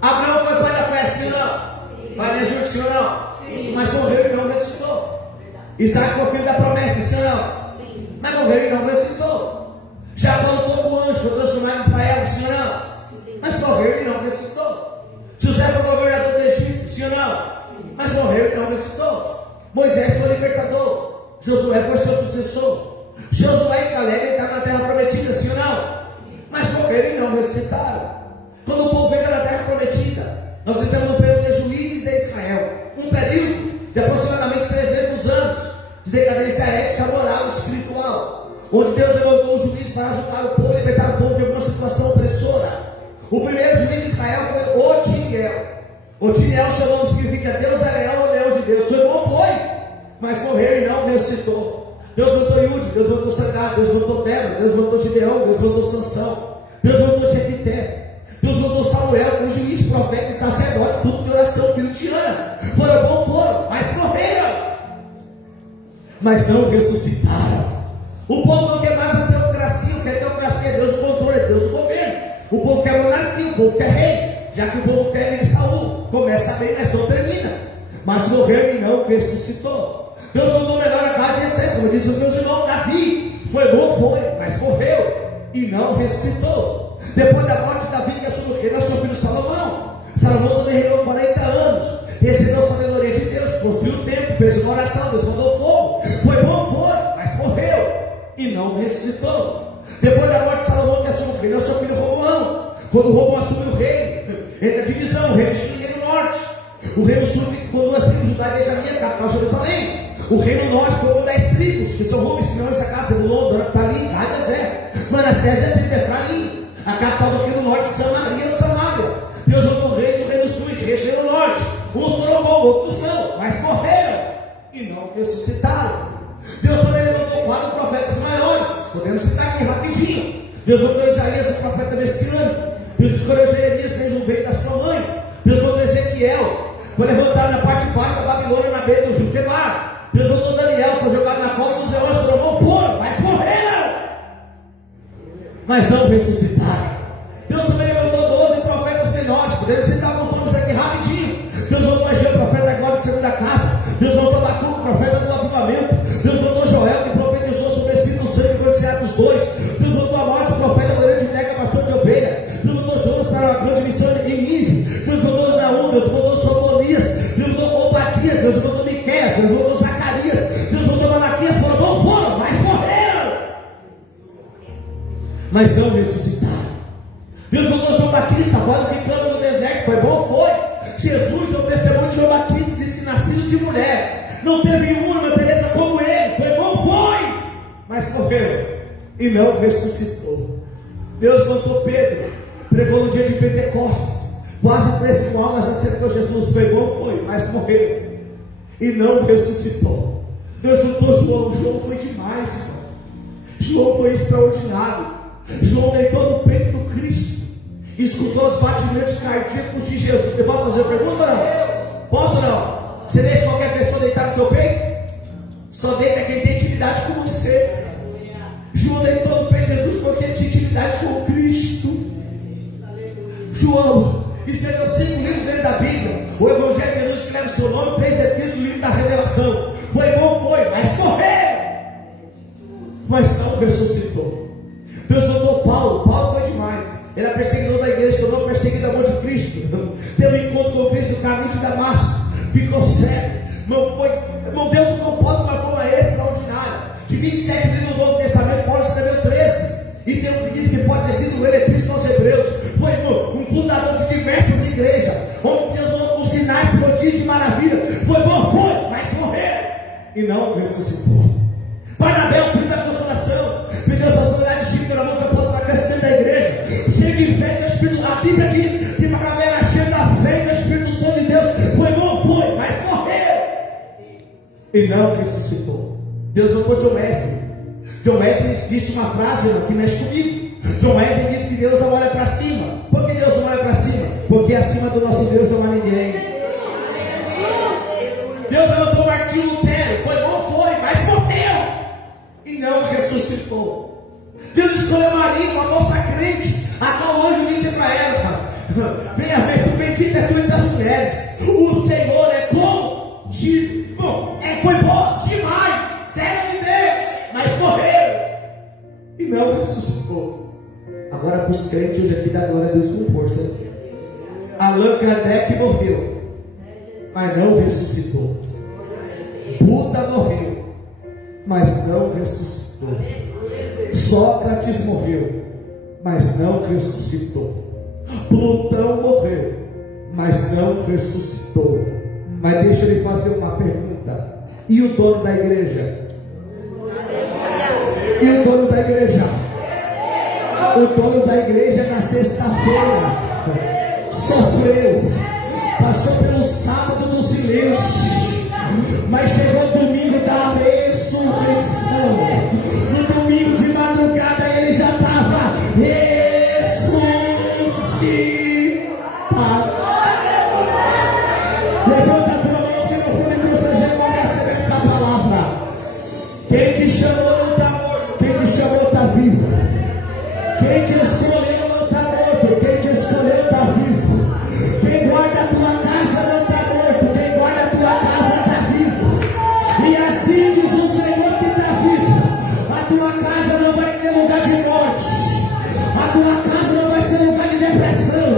Abraão foi pai da fé, sim ou não? Vai me ajudar, sim ou não? Mas morreu e não ressuscitou. Isaac foi filho da promessa, sim ou não? Mas morreu e não ressuscitou. Jacó lutou com o anjo, foi transformado em Israel, sim ou não? Mas morreu e não ressuscitou. José foi governador do Egito, sim ou não? Mas morreu e não ressuscitou. Moisés foi libertador. Josué foi seu sucessor. Josué e Caleb entraram na terra prometida, sim ou não? Mas morreram e não ressuscitaram. Quando o povo entra na terra prometida, nós entramos no período de juízes de Israel, um período de aproximadamente 300 anos de decadência ética, moral e espiritual, onde Deus levantou um juiz para ajudar o povo, libertar o povo de alguma situação opressora. O primeiro juiz de Israel foi Otiniel. Otiniel, seu nome significa Deus é leão ou leão de Deus. Seu irmão foi, mas morreu e não ressuscitou. Deus levantou Iude, Deus levantou Sandá, Deus levantou Débora, Deus levantou Gideão, Deus levantou Sansão, Deus levantou Jefité, Deus levantou Samuel, foi juiz, profeta e sacerdote, fruto de oração, filho de Ana. Foram, mas morreram, mas não ressuscitaram. O povo não quer mais a teocracia. O que é teocracia? É Deus o controle, é Deus o governo. O povo quer monarquia, o povo quer rei. Já que o povo quer rei Saul, começa bem, mas não termina. Mas morreu e não ressuscitou. Deus mandou melhor a casa de Jessé, como diz os meus irmãos. Davi foi bom, mas morreu e não ressuscitou. Depois da morte de Davi, que assumiu o rei, seu filho Salomão. Salomão também reinou 40 anos, recebeu a sabedoria de Deus, construiu o templo, fez uma oração, Deus mandou fogo. Foi bom, mas morreu e não ressuscitou. Depois da morte de Salomão, que assumiu o rei, seu filho Roboão. Quando Roboão assumiu o rei, entra a divisão: o reino sul e o reino norte. O reino sul fica com 2 tribos, Judá e Benjamim, a capital Jerusalém. O reino norte ficou com 10 tribos, que são Rubem, Simeão, Issacar, Zebulon, Dan, Naftali, Gad, Aser. Manassés é tribo de Efraim. A capital do reino norte, Samaria ou Samaria. Deus mandou reis do reino sul e reis do reino norte. Uns foram bons, outros não, mas morreram e não ressuscitaram. Deus também levantou 4 profetas maiores. Podemos citar aqui rapidinho. Deus mandou Isaías, o profeta messiânico. Deus escolheu Jeremias, fez um veio da sua mãe. Deus mandou Ezequiel, foi levantado na parte de baixo da Babilônia, na beira do rio Quebar. Deus mandou Daniel, foi jogado na cova dos leões, foram, mas morreram, mas não ressuscitaram. Deus também levantou 12 profetas menores. Podemos citar alguns nomes aqui rapidinho. Deus mandou Ageu, profeta da glória de segunda casa. Deus mandou Abacuque, profeta do avivamento. Deus mandou Joel, que profetizou sobre o Espírito Santo e profetizar dos 2. Deus mandou Amós, profeta durante de nega, pastor de ovelha. Deus mandou Jonas para uma grande missão em Nínive. Deus mandou Naum, Deus mandou Sofonias, Deus mandou Obadias, Deus mandou Miqueias, Deus mandou Zacarias, Deus mandou Malaquias. Foram, mas morreram, mas não ressuscitaram. Deus mandou João Batista, agora que clama no deserto. Foi bom. Jesus deu testemunho de João Batista, disse que nascido de mulher, não teve uma natureza como ele. Foi bom, mas morreu e não ressuscitou. Deus levantou Pedro, pregou no dia de Pentecostes. quase preso com almas, aceitou Jesus. Foi bom, foi, mas morreu e não ressuscitou. Deus lutou João. João foi demais, irmão. João foi extraordinário. João deitou no peito do Cristo, escutou os batimentos cardíacos de Jesus. Eu posso fazer a pergunta ou não? Posso ou não? Você deixa qualquer pessoa deitar no teu peito? Só deita quem tem intimidade com você. João deitou no peito de Jesus porque ele tinha intimidade com o Cristo. João escreveu 5 livros dentro da Bíblia. O Evangelho de Jesus, que leva o seu nome, 3 epístolas, o livro da Revelação. Foi bom, foi, mas morreu. Mas não ressuscitou. Deus mandou Paulo. Paulo foi demais. Ele era perseguidor da igreja, tornou perseguido a mão de Cristo. Teve um encontro com Cristo no caminho de Damasco. Ficou cego. Irmão, Deus usou Paulo de uma forma extraordinária. De 27 livros do Novo Testamento, Paulo escreveu 13. E tem um que diz que pode ter sido ele Epístola aos Hebreus. Foi um fundador de diversas igrejas, onde Deus usou com sinais, prodígios e maravilha. Foi bom, foi, mas morreu e não ressuscitou. Barnabé, o filho da consolação, perdeu suas qualidades de pela mão de apóstolo para crescimento da igreja, cheio de fé do Espírito. A Bíblia diz que Barnabé era cheio da fé e do Espírito Santo de Deus. Foi bom, foi, mas morreu e não ressuscitou. Deus não foi John Wesley. John Wesley disse uma frase que mexe comigo. John Wesley disse que Deus não olha para cima. Por que Deus não olha para cima? Porque acima do nosso Deus não há ninguém. Deus levantou Martinho Lutero. Foi bom, foi, mas morreu e não ressuscitou. Deus escolheu Maria, uma moça crente, a qual o anjo disse para ela: bem-aventurada, bendita é tu entre as mulheres, o Senhor é contigo. Bom, foi bom demais, servo de Deus, mas morreu e não ressuscitou. Agora para os crentes hoje aqui, da glória a Deus com força. Allan Kardec morreu, mas não ressuscitou. Buda morreu, mas não ressuscitou. Sócrates morreu, mas não ressuscitou. Plutão morreu, mas não ressuscitou. Mas deixa eu lhe fazer uma pergunta: e o dono da igreja? E o dono da igreja? O dono da igreja na sexta-feira sofreu, passou pelo sábado do silêncio, mas chegou o domingo da ressurreição. No domingo de madrugada ele já estava ressuscitado. Levanta a tua mão, se não for de constrangimento, para receber esta palavra. Quem te chamou não está morto, quem te chamou está vivo. Quem te escolheu não está morto, quem te escolheu está vivo. Quem guarda a tua casa não está morto, quem guarda a tua casa está vivo. E assim diz o Senhor que está vivo: a tua casa não vai ser lugar de morte, a tua casa não vai ser lugar de depressão,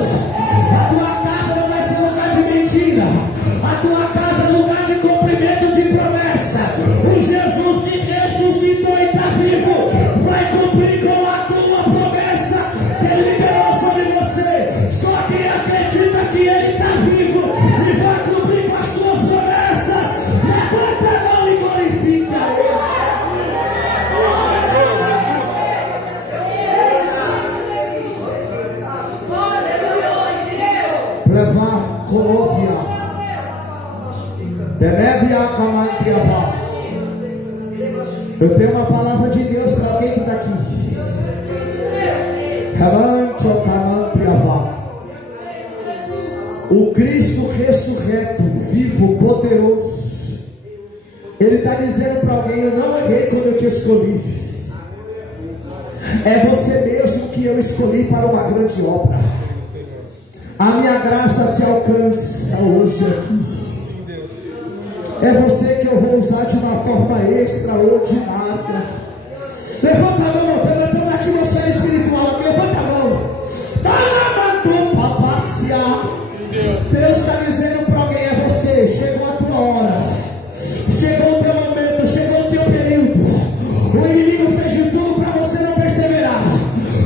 a tua casa não vai ser lugar de mentira, a tua casa é lugar de cumprimento de promessa. O Jesus que ressuscitou e está vivo vai cumprir com a tua promessa que ele liberou sobre você. Só quem acredita que ele está vivo e vai cumprir com as tuas promessas, levanta a mão e glorifica ele. Levar Colôvia, Denevia Camantriavá. Eu tenho uma palavra de Deus para alguém que está aqui. O Cristo ressurreto, vivo, poderoso, Ele está dizendo para alguém: eu não errei quando eu te escolhi. É você mesmo que eu escolhi para uma grande obra. A minha graça te alcança hoje aqui. É você que eu vou usar de uma forma extraordinária. Levanta a mão, levanta uma atmosfera espiritual. Levanta a mão. Deus está dizendo para alguém: é você. Chegou a tua hora, chegou o teu momento, chegou o teu período. O inimigo fez de tudo para você não perseverar,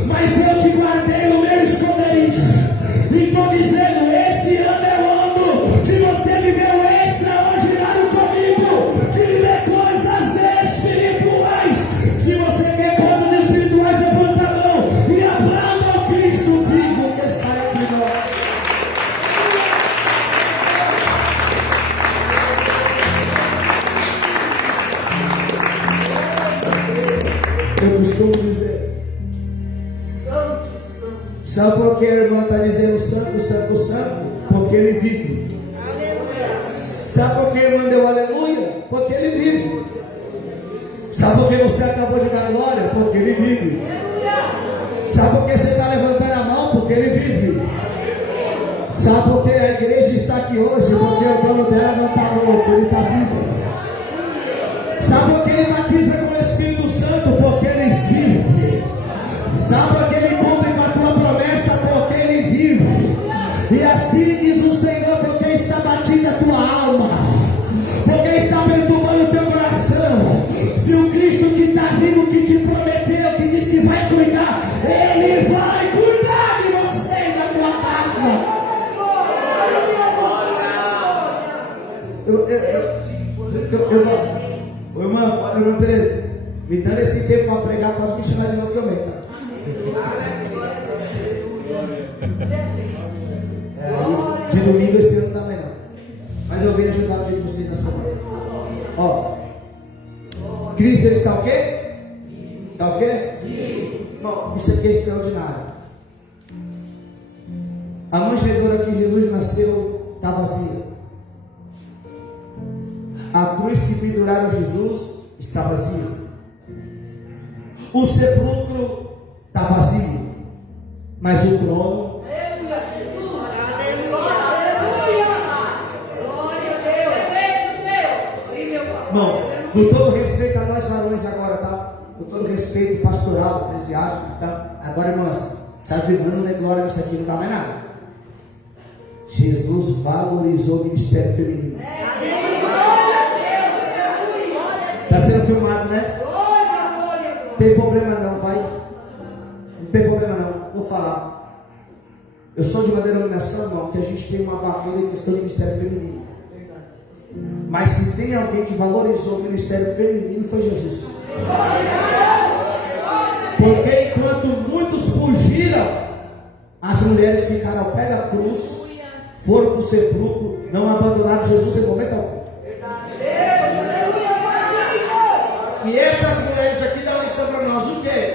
mas eu te guardei no meu esconderijo. E estou dizendo: esse ano é o ano de você viver o extraordinário comigo, de viver coisas espirituais. Se você quer coisas Sabe por que a irmã está dizendo santo, santo, santo? Porque ele vive. Sabe por que a irmã deu aleluia? Porque ele vive. Sabe por que você acabou de dar glória? Porque ele vive. Sabe por que você está levantando a mão? Porque ele vive. Sabe por que a igreja está aqui hoje? Porque o dono dela não está morto, ele está vivo. Sabe por que ele batiza com o Espírito Santo? Porque ele vive. Sabe por que ele cumpre com a tua promessa? Porque ele vive. E assim diz o Senhor, porque está batida a tua alma, porque está perturbando o teu coração. Se o Cristo que está vivo, que te prometeu, que diz que vai cuidar, ele vai cuidar de você e da tua casa. Irmão Tereza, me dando esse tempo para pregar, pode me chamar de novo que eu venho, tá? De domingo esse ano também não. Mas eu venho ajudar o dia de vocês na semana. Ó, Cristo ele está o quê? Está o quê? Bom, isso aqui é extraordinário. A manjedoura que Jesus nasceu está vazia. A cruz que penduraram Jesus está vazia. O sepulcro está vazio. Mas o trono. Bom, com todo respeito a nós varões agora, tá? Com todo respeito pastoral, eclesiástico, tá? Agora, irmãs, essas irmãs não dão glória nisso aqui, não dá mais nada. Jesus valorizou o ministério feminino. Está sendo filmado, né? Não tem problema não, vai. Não tem problema não, vou falar. Eu sou de uma denominação, irmão, que a gente tem uma barreira em questão de ministério feminino. Mas se tem alguém que valorizou o ministério feminino, foi Jesus. Porque enquanto muitos fugiram, as mulheres ficaram ao pé da cruz, foram para o sepulcro, não abandonaram Jesus em momento algum. E essas mulheres aqui dão lição para nós o quê?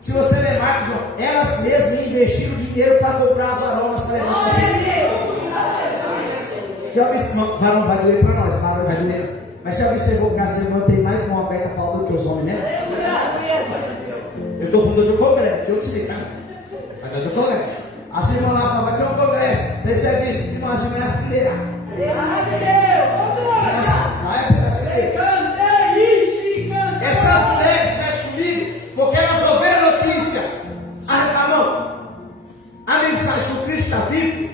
Se você lembrar, elas mesmas investiram dinheiro para comprar as aromas para levar. Varão vai doer para nós, varão vai doer. Mas já observou que as irmãs têm mais mão aberta para a obra do que os homens, né? Eu estou falando de um congresso, eu não sei, tá? Mas eu estou falando. As irmãs lá vai ter um congresso. Daí você diz, irmã, as irmãs aceleram. Essas mulheres mexem comigo porque elas ouviram a notícia. A mensagem do Cristo está vivo.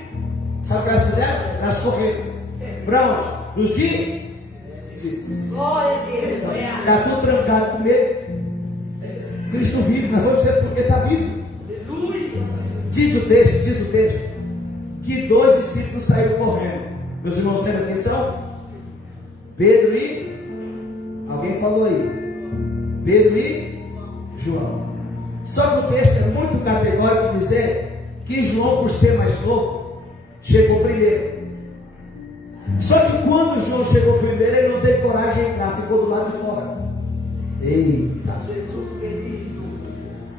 Sabe o que elas fizeram? Elas correram. Para onde? Nos dias? Glória a Deus. Está tudo trancado com medo. Cristo vive, mas vou dizer porque está vivo. Diz o texto, que 2 discípulos saíram correndo. Meus irmãos, lembram quem são? Pedro e... Alguém falou aí. Pedro e João. Só que o texto é muito categórico em dizer que João, por ser mais novo, chegou primeiro. Só que quando João chegou primeiro, ele não teve coragem de entrar, ficou do lado de fora. Eita!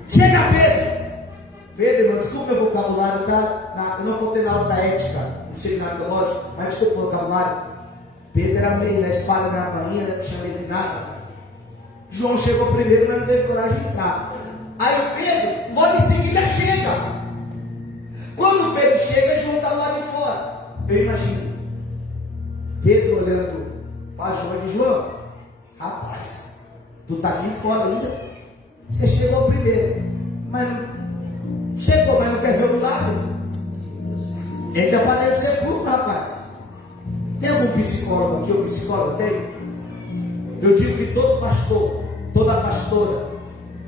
Chega Pedro! Pedro, irmão, desculpa meu vocabulário, tá? Eu não vou ter na aula da ética, no seminário teológico, mas desculpa o vocabulário. Pedro era meio da espada na marinha, não chamei de nada. João chegou primeiro, mas não teve coragem de entrar. Aí Pedro, logo em seguida, chega. Quando Pedro chega, João está lá de fora. Eu imagino Pedro olhando para João e diz: João, rapaz, tu está aqui fora ainda? Você chegou primeiro, mas não quer ver o lado? Entra para dentro do sepulcro, rapaz. Tem algum psicólogo aqui? O psicólogo tem? Eu digo que todo pastor, toda pastora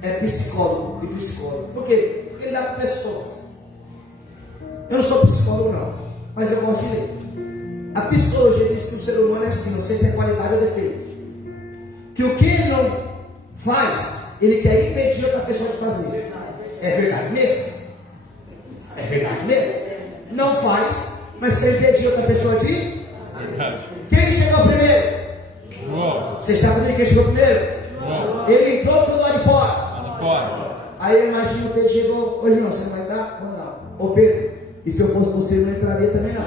é psicólogo e psicólogo. Por quê? Porque ele dá para pessoas. Eu não sou psicólogo não, mas eu gosto de ler. A psicologia diz que o ser humano é assim, não sei se é qualidade ou defeito. Que o que ele não faz, ele quer impedir outra pessoa de fazer. É verdade mesmo? É verdade mesmo? Não faz, mas quer impedir outra pessoa de... Quem chegou primeiro? Você está comigo quem chegou primeiro? Ele entrou do lado de fora. Aí eu imagino o Pedro chegou, ô irmão, você não vai entrar? Ou não? Ô Pedro, e se eu fosse você, eu não entraria também não.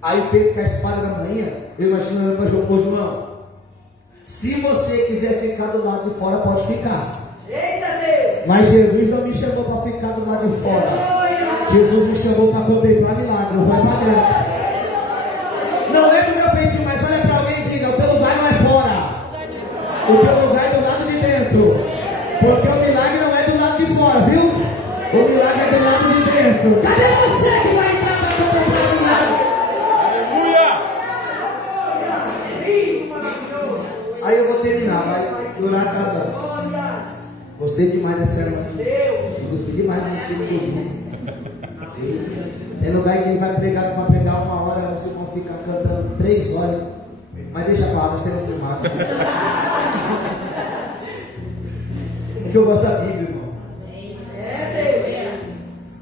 Aí o Pedro com a espada na manhã, eu imagino olhando para João, ô João, se você quiser ficar do lado de fora, pode ficar. Eita Deus! Mas Jesus não me chamou para ficar do lado de fora. Jesus me chamou para contemplar milagre. Vai para dentro. Não é do meu feitio, mas olha para alguém e diga: o teu lugar não é fora. O teu lugar é do lado de dentro. Porque o milagre não é do lado de fora, viu? O milagre é do lado de dentro. Cadê você que vai entrar para contemplar milagre? Aí eu vou terminar, vai durar cada. Gostei demais dessa sermão aqui. Gostei demais do filho do domingo. Tem lugar que ele vai pregar 1 hora, vocês vão ficar cantando 3 horas. Mas deixa a palavra sendo filmada. Porque eu gosto da Bíblia, irmão.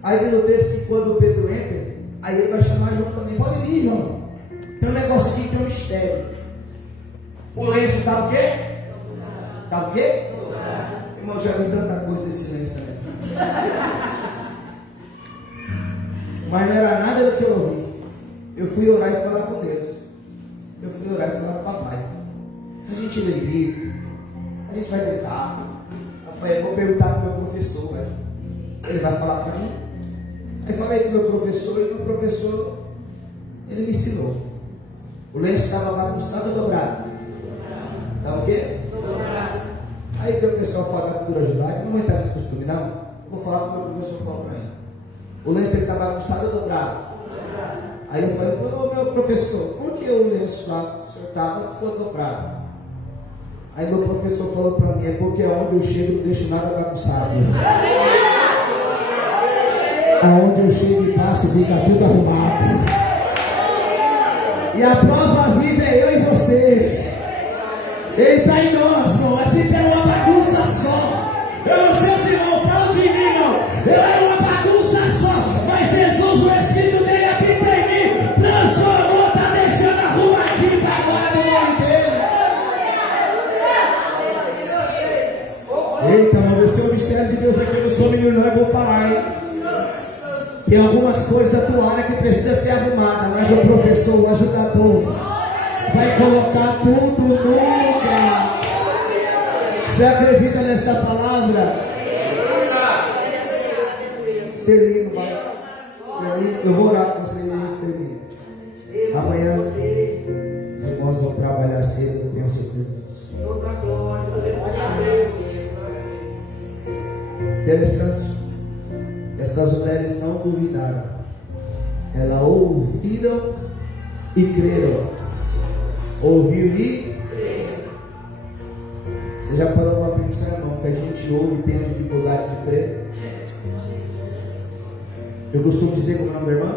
Aí diz o texto que quando o Pedro entra, aí ele vai chamar João também. Pode vir, João. Tem um negócio aqui que tem um mistério. O lenço está o quê? Está o quê? Irmão, já vi tanta coisa desse lenço também. Mas não era nada do que eu ouvi. Eu fui orar e falar com Deus. Eu fui orar e falar com o papai. A gente lê livro. A gente vai tentar. Eu vou perguntar para o meu professor, velho. Ele vai falar para mim. Aí falei com o meu professor, e o meu professor, ele me ensinou. O lenço estava bagunçado ou dobrado? Está o quê? Dobrado. Aí que o pessoal fala da cultura judaica, não vou entrar nesse costume, não. Eu vou falar com o meu professor falou para mim. O lenço está bagunçado ou dobrado? Aí eu falei, ô meu professor, por que o lenço lá que o senhor estava ficou dobrado? Aí meu professor falou para mim, é porque aonde eu chego não deixo nada bagunçado. Aonde eu chego e passo fica tudo arrumado. E a prova viva é eu e você. Ele está em nós, irmão. A gente é uma bagunça só. Eu não sei os irmãos, fala de mim, irmão. Eu era uma bagunça só. Mas Jesus, o Espírito dele habita em mim. Transformou, está deixando arrumadinho para a glória do nome dele. Eita, mano, esse é o mistério de Deus aqui. Eu não sou menino, não, eu vou falar, hein? Tem algumas coisas da tua área que precisa ser arrumada, mas o professor, o ajudador, vai colocar tudo no lugar. Você acredita nesta palavra? Termino, vai. Eu vou orar com você e termino. Amanhã os irmãos vão trabalhar cedo, eu tenho certeza disso. Interessante. Essas mulheres não duvidaram. Elas ouviram e creram. Ouviu e creram. Você já parou para pensar, irmão, que a gente ouve e tem a dificuldade de crer? Eu costumo dizer, como é o nome da irmã?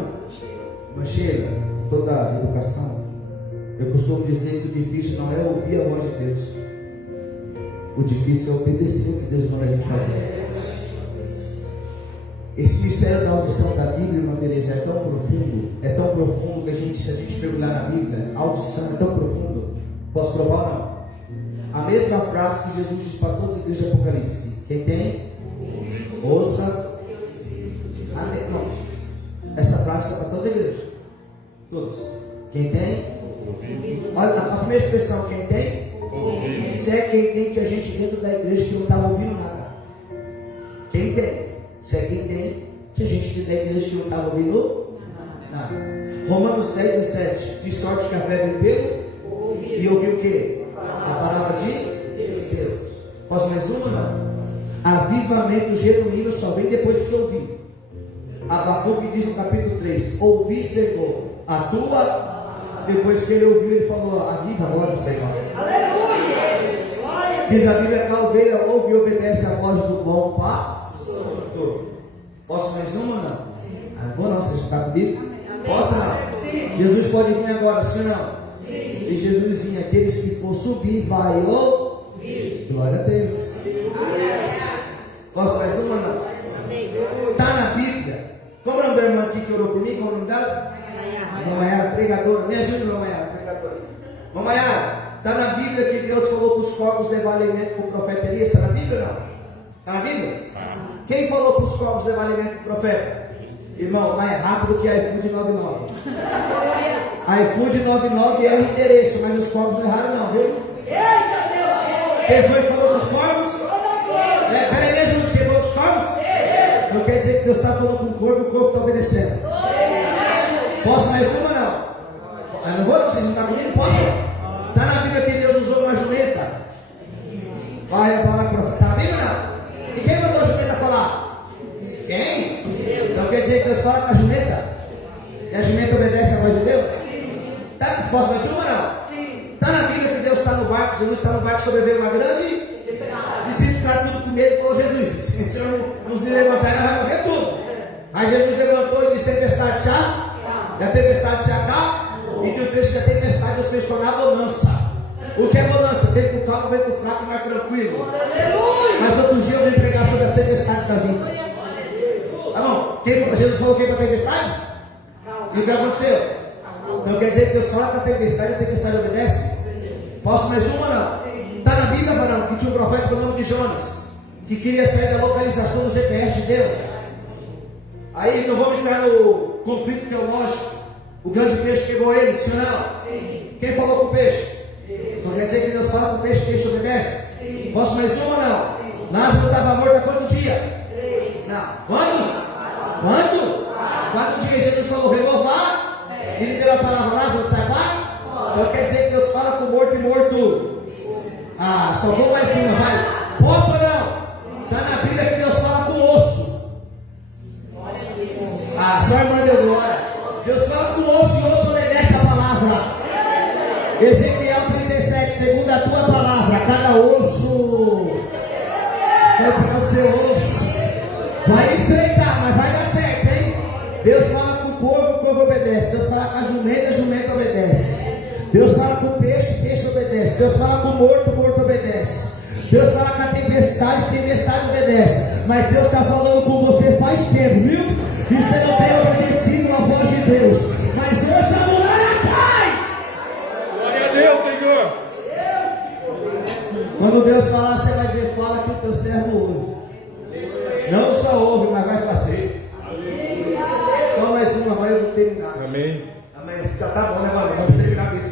Irmã Sheila, toda a educação. Eu costumo dizer que o difícil não é ouvir a voz de Deus. O difícil é obedecer o que Deus manda a gente fazer. Esse mistério da audição da Bíblia, irmã Teresa, é tão profundo que se a gente mergulhar na Bíblia, a audição é tão profundo. Posso provar ou não? A mesma frase que Jesus diz para todas as igrejas de Apocalipse: quem tem, ouça. Não. Essa frase é para todas as igrejas. Todas. Quem tem? Olha a primeira expressão, quem tem? Se é quem tem, que a gente dentro da igreja que não estava ouvindo nada. Quem tem? Se é quem tem, que a gente dentro da igreja que não estava ouvindo nada. Romanos 10, 17. De sorte que a fé vem pelo e ouviu o quê? A palavra de Deus. Posso mais uma? Não. Avivamento genuíno só vem depois que ouvi. Abacuque diz no capítulo 3: ouvi, Senhor, a tua. Depois que ele ouviu, ele falou: aviva agora, Senhor. Aleluia! Diz a Bíblia que a ovelha ouve e obedece a voz do bom pastor. Posso mais uma? Não? Vou não, você está comigo? Posso não? Jesus pode vir agora, sim ou não? Se Jesus vir, aqueles que for subir, vai ouvir. Glória a Deus. Posso mais uma? Não? Está na Bíblia. Como é o nome da irmã aqui que orou por mim? Como é o nome dela? Mamaiara, pregadora. Me ajuda, Mamaiara, pregadora. Mamaiara, está na Bíblia que Deus falou para os corpos levar alimento para o profeta Elias? Está na Bíblia? Está na Bíblia? Quem falou para os corvos levar alimento para o profeta? Irmão, mais rápido que iFood 99. iFood 99 é o endereço, mas os corvos não erraram não, viu? Quem foi que falou para os corvos? Peraí, me ajude, quem falou para os corvos? Não quer dizer que Deus está falando com o corvo e o corvo está obedecendo. Posso mais uma não? Eu não vou, vocês não estão comigo? Posso? Está na Bíblia que Deus usou uma jumenta. Vai falar com o profeta. Está na Bíblia não? E quem mandou a jumenta falar? Quem? Então quer dizer que Deus fala com a jumenta? E a jumenta obedece a voz de Deus? Tá, posso mais uma não? Está na Bíblia que Deus está no barco, Jesus está no barco, sobreveio uma grande. Discípulos ficaram tudo com medo e falou: Jesus, se o Senhor não se levantar, nós vamos morrer tudo. Aí Jesus levantou e disse: tempestade se acalma. E a tempestade se acalma. E que o trecho da tempestade vocês tornar bonança. O que é bonança? Vem com o calmo, vem com o fraco, mais tranquilo. Mas outro dia eu vim pregar sobre as tempestades da vida. Tá bom? Jesus falou o que para a tempestade? E o que aconteceu? Então quer dizer que Deus fala com a tempestade obedece? Posso mais uma não? Está na Bíblia, varão, que tinha um profeta com o nome de Jonas, que queria sair da localização do GPS de Deus. Aí não vamos entrar no conflito teológico. O grande peixe pegou ele, sim ou não? Sim. Quem falou com o peixe? Não quer dizer que Deus fala com o peixe obedece? Sim. Posso mais uma ou não? Sim. Lázaro estava morto há quanto dia? 3. Não. Quantos? Quanto? 4 dias. Jesus falou: renovar. E liberou a palavra: Lázaro, sai lá. Então quer dizer que Deus fala com o morto e morto. Ah, só vou mais uma, vai. Posso ou não? Está na Bíblia que Deus fala com o osso. Ah, só a irmã deu glória. Deus fala com o osso e o osso obedece a palavra. Ezequiel 37, segundo a tua palavra, cada osso vai para o seu osso. Vai estreitar, mas vai dar certo, hein? Deus fala com o corvo obedece. Deus fala com a jumenta obedece. Deus fala com o peixe obedece. Deus fala com o morto obedece. Deus fala com a tempestade obedece. Mas Deus está falando com você faz tempo, viu? E você não tem obedecido a voz de Deus. Mas hoje a muralha cai. Glória a Deus, Senhor. Quando Deus falar, você vai dizer: fala que o teu servo ouve. Não só ouve, mas vai fazer. Só mais uma, vai eu vou terminar. Amém. Amém. Tá bom, né, mano? Vamos terminar com isso.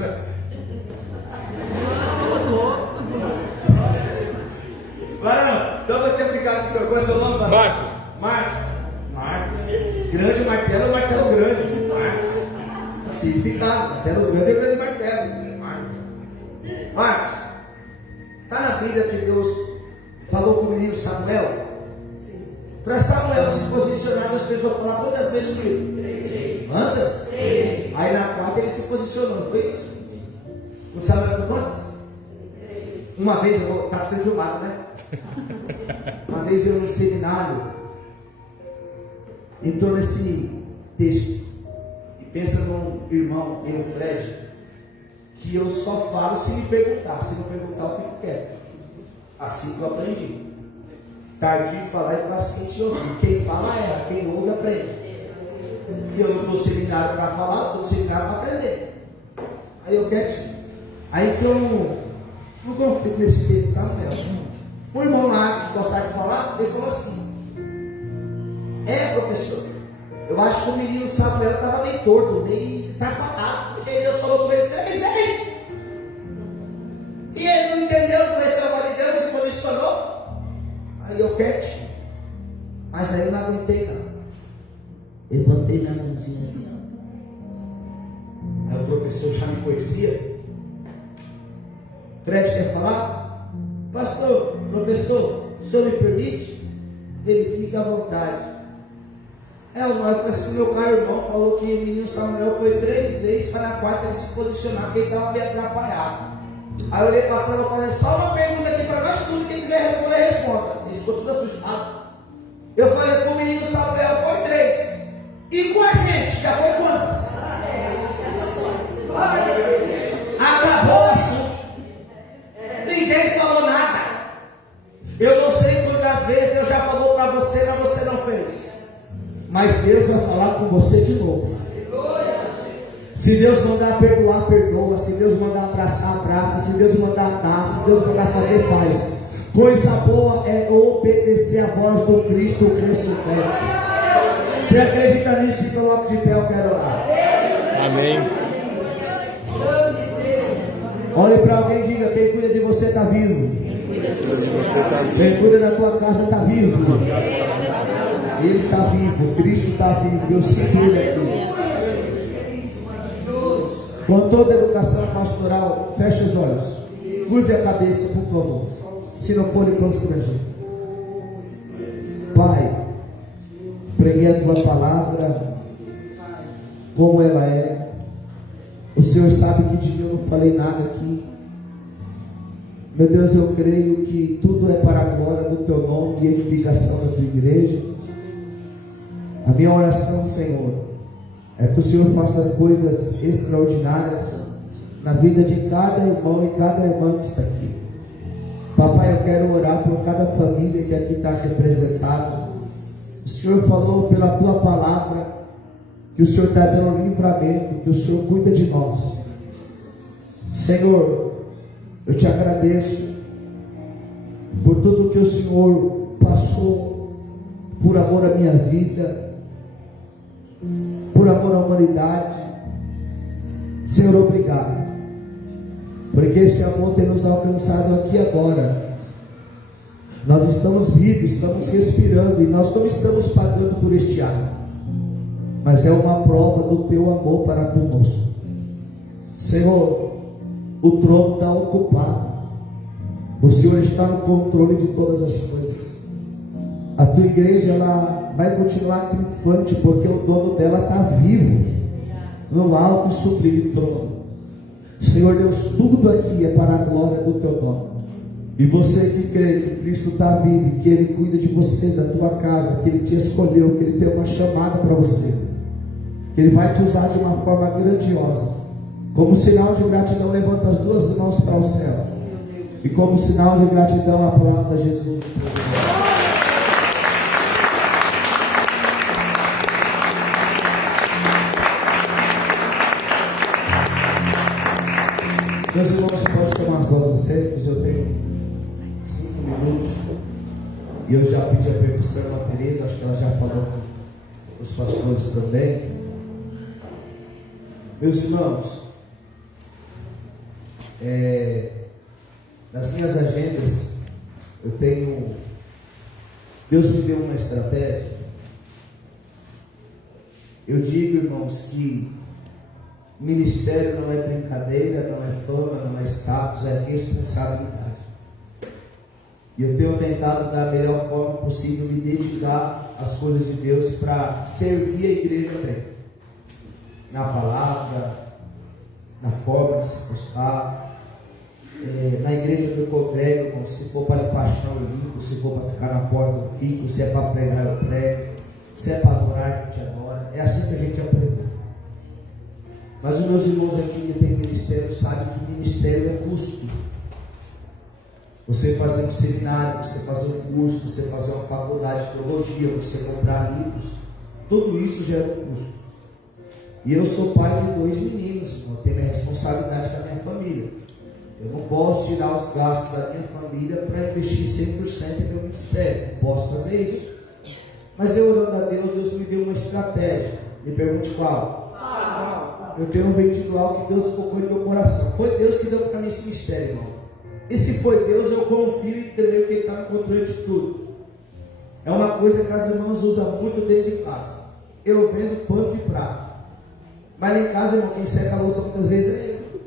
Varão, então eu tinha brincado com o senhor. Qual é o seu nome, varão? Marcos. Grande martelo, martelo grande. Marcos. Significado. Martelo grande é grande martelo. Marcos. Está na Bíblia que Deus falou com o menino Samuel. Para Samuel se posicionar, Deus precisou falar quantas vezes comigo? 3. Quantas? 3. Aí na quarta ele se posicionou, não foi isso? O Samuel foi quantas? 3. Uma vez, eu vou estar sendo filmado, né? Uma vez eu no seminário, entrou nesse texto, e pensa num irmão, eu, Fred, que eu só falo se me perguntar. Se não perguntar, eu fico quieto. Assim que eu aprendi. Tardio falar e paciente ouvir. Quem fala erra, quem ouve aprende. Eu não estou seminário para falar, estou no seminário para aprender. Aí eu quietinho. Aí tem um conflito nesse texto, Samuel. Um irmão lá que gostava de falar, ele falou assim: professor, eu acho que o menino Samuel estava meio torto, meio atrapalhado, porque Deus falou com ele 3 vezes. E ele não entendeu, conheceu a voz de Deus, se posicionou. Aí eu quietinho. Mas aí eu não aguentei não. Levantei minha mãozinha assim. Aí o professor já me conhecia. Fred quer falar? Pastor, professor, o senhor me permite? Ele fica à vontade. Eu falei assim: meu caro irmão falou que o menino Samuel foi 3 vezes para a quarta ele se posicionar, porque ele estava meio atrapalhado. Aí eu olhei para a sala e falei: só uma pergunta aqui para nós tudo, quem quiser responder, responda. Ele ficou tudo assustado. Eu falei que o menino Samuel foi 3. E com a gente, já foi quantas? Acabou o assunto. Ninguém falou nada. Eu não sei quantas vezes Deus já falou para você, mas você não fez. Mas Deus vai falar com você de novo. Se Deus mandar perdoar, perdoa. Se Deus mandar abraçar, abraça. Se Deus mandar dar, se Deus mandar fazer, faz. Coisa boa é obedecer a voz do Cristo ressurreto. Você acredita nisso? Se coloque de pé, eu quero orar. Amém. Olhe para alguém e diga: quem cuida de você está vivo. Quem cuida da tua casa está vivo. Ele está vivo, Cristo está vivo. Eu sinto ele aqui. Com toda a educação pastoral, feche os olhos. Curve a cabeça, por favor. Se não for, lhe constranger. Pai, preguei a tua palavra como ela é. O Senhor sabe que de mim eu não falei nada aqui. Meu Deus, eu creio que tudo é para a glória do teu nome e edificação da tua igreja. A minha oração, Senhor, é que o Senhor faça coisas extraordinárias na vida de cada irmão e cada irmã que está aqui. Papai, eu quero orar por cada família que aqui está representada. O Senhor falou pela tua palavra que o Senhor está dando livramento, que o Senhor cuida de nós. Senhor, eu te agradeço por tudo que o Senhor passou por amor à minha vida, por amor à humanidade. Senhor, obrigado, porque esse amor tem nos alcançado aqui agora. Nós estamos vivos, estamos respirando, e nós não estamos pagando por este ar, mas é uma prova do teu amor para conosco. Senhor, o trono está ocupado, o Senhor está no controle de todas as coisas. A tua igreja, ela vai continuar triunfante, porque o dono dela está vivo no alto e sublime trono. Senhor Deus, tudo aqui é para a glória do teu nome. E você que crê que Cristo está vivo, que Ele cuida de você, da tua casa, que Ele te escolheu, que Ele tem uma chamada para você, que Ele vai te usar de uma forma grandiosa. Como sinal de gratidão, levanta as duas mãos para o céu. E como sinal de gratidão, a palavra de Jesus. Meus irmãos, pode tomar as vozes certas. Eu tenho 5 minutos. E eu já pedi a permissão da Tereza, acho que ela já falou com os pastores também. Meus irmãos, nas minhas agendas, Deus me deu uma estratégia. Eu digo, irmãos, que ministério não é brincadeira, não é fama, não é status, é responsabilidade. E eu tenho tentado da melhor forma possível me dedicar às coisas de Deus para servir a igreja bem. Na palavra, na forma de se postar, na igreja do congrego, se for para limpar chão eu limpo, se for para ficar na porta eu fico, se é para pregar eu prego, se é para adorar a gente adora. É assim que a gente aprendeu. Mas os meus irmãos aqui que tem ministério sabem que ministério é custo. Você fazer um seminário, você fazer um curso, você fazer uma faculdade de teologia, você comprar livros, tudo isso gera um custo. E eu sou pai de 2 meninos, irmão. Eu tenho minha responsabilidade com a minha família. Eu não posso tirar os gastos da minha família para investir 100% em meu ministério. Não posso fazer isso. Mas eu orando a Deus, Deus me deu uma estratégia. Me pergunte qual? Eu tenho vendido algo que Deus colocou no meu coração. Foi Deus que deu para mim esse mistério, irmão. E se foi Deus, eu confio e creio que Ele está no controle de tudo. É uma coisa que as irmãs usam muito dentro de casa. Eu vendo pano de prato. Mas lá em casa, irmão, quem seca a louça muitas vezes é eu.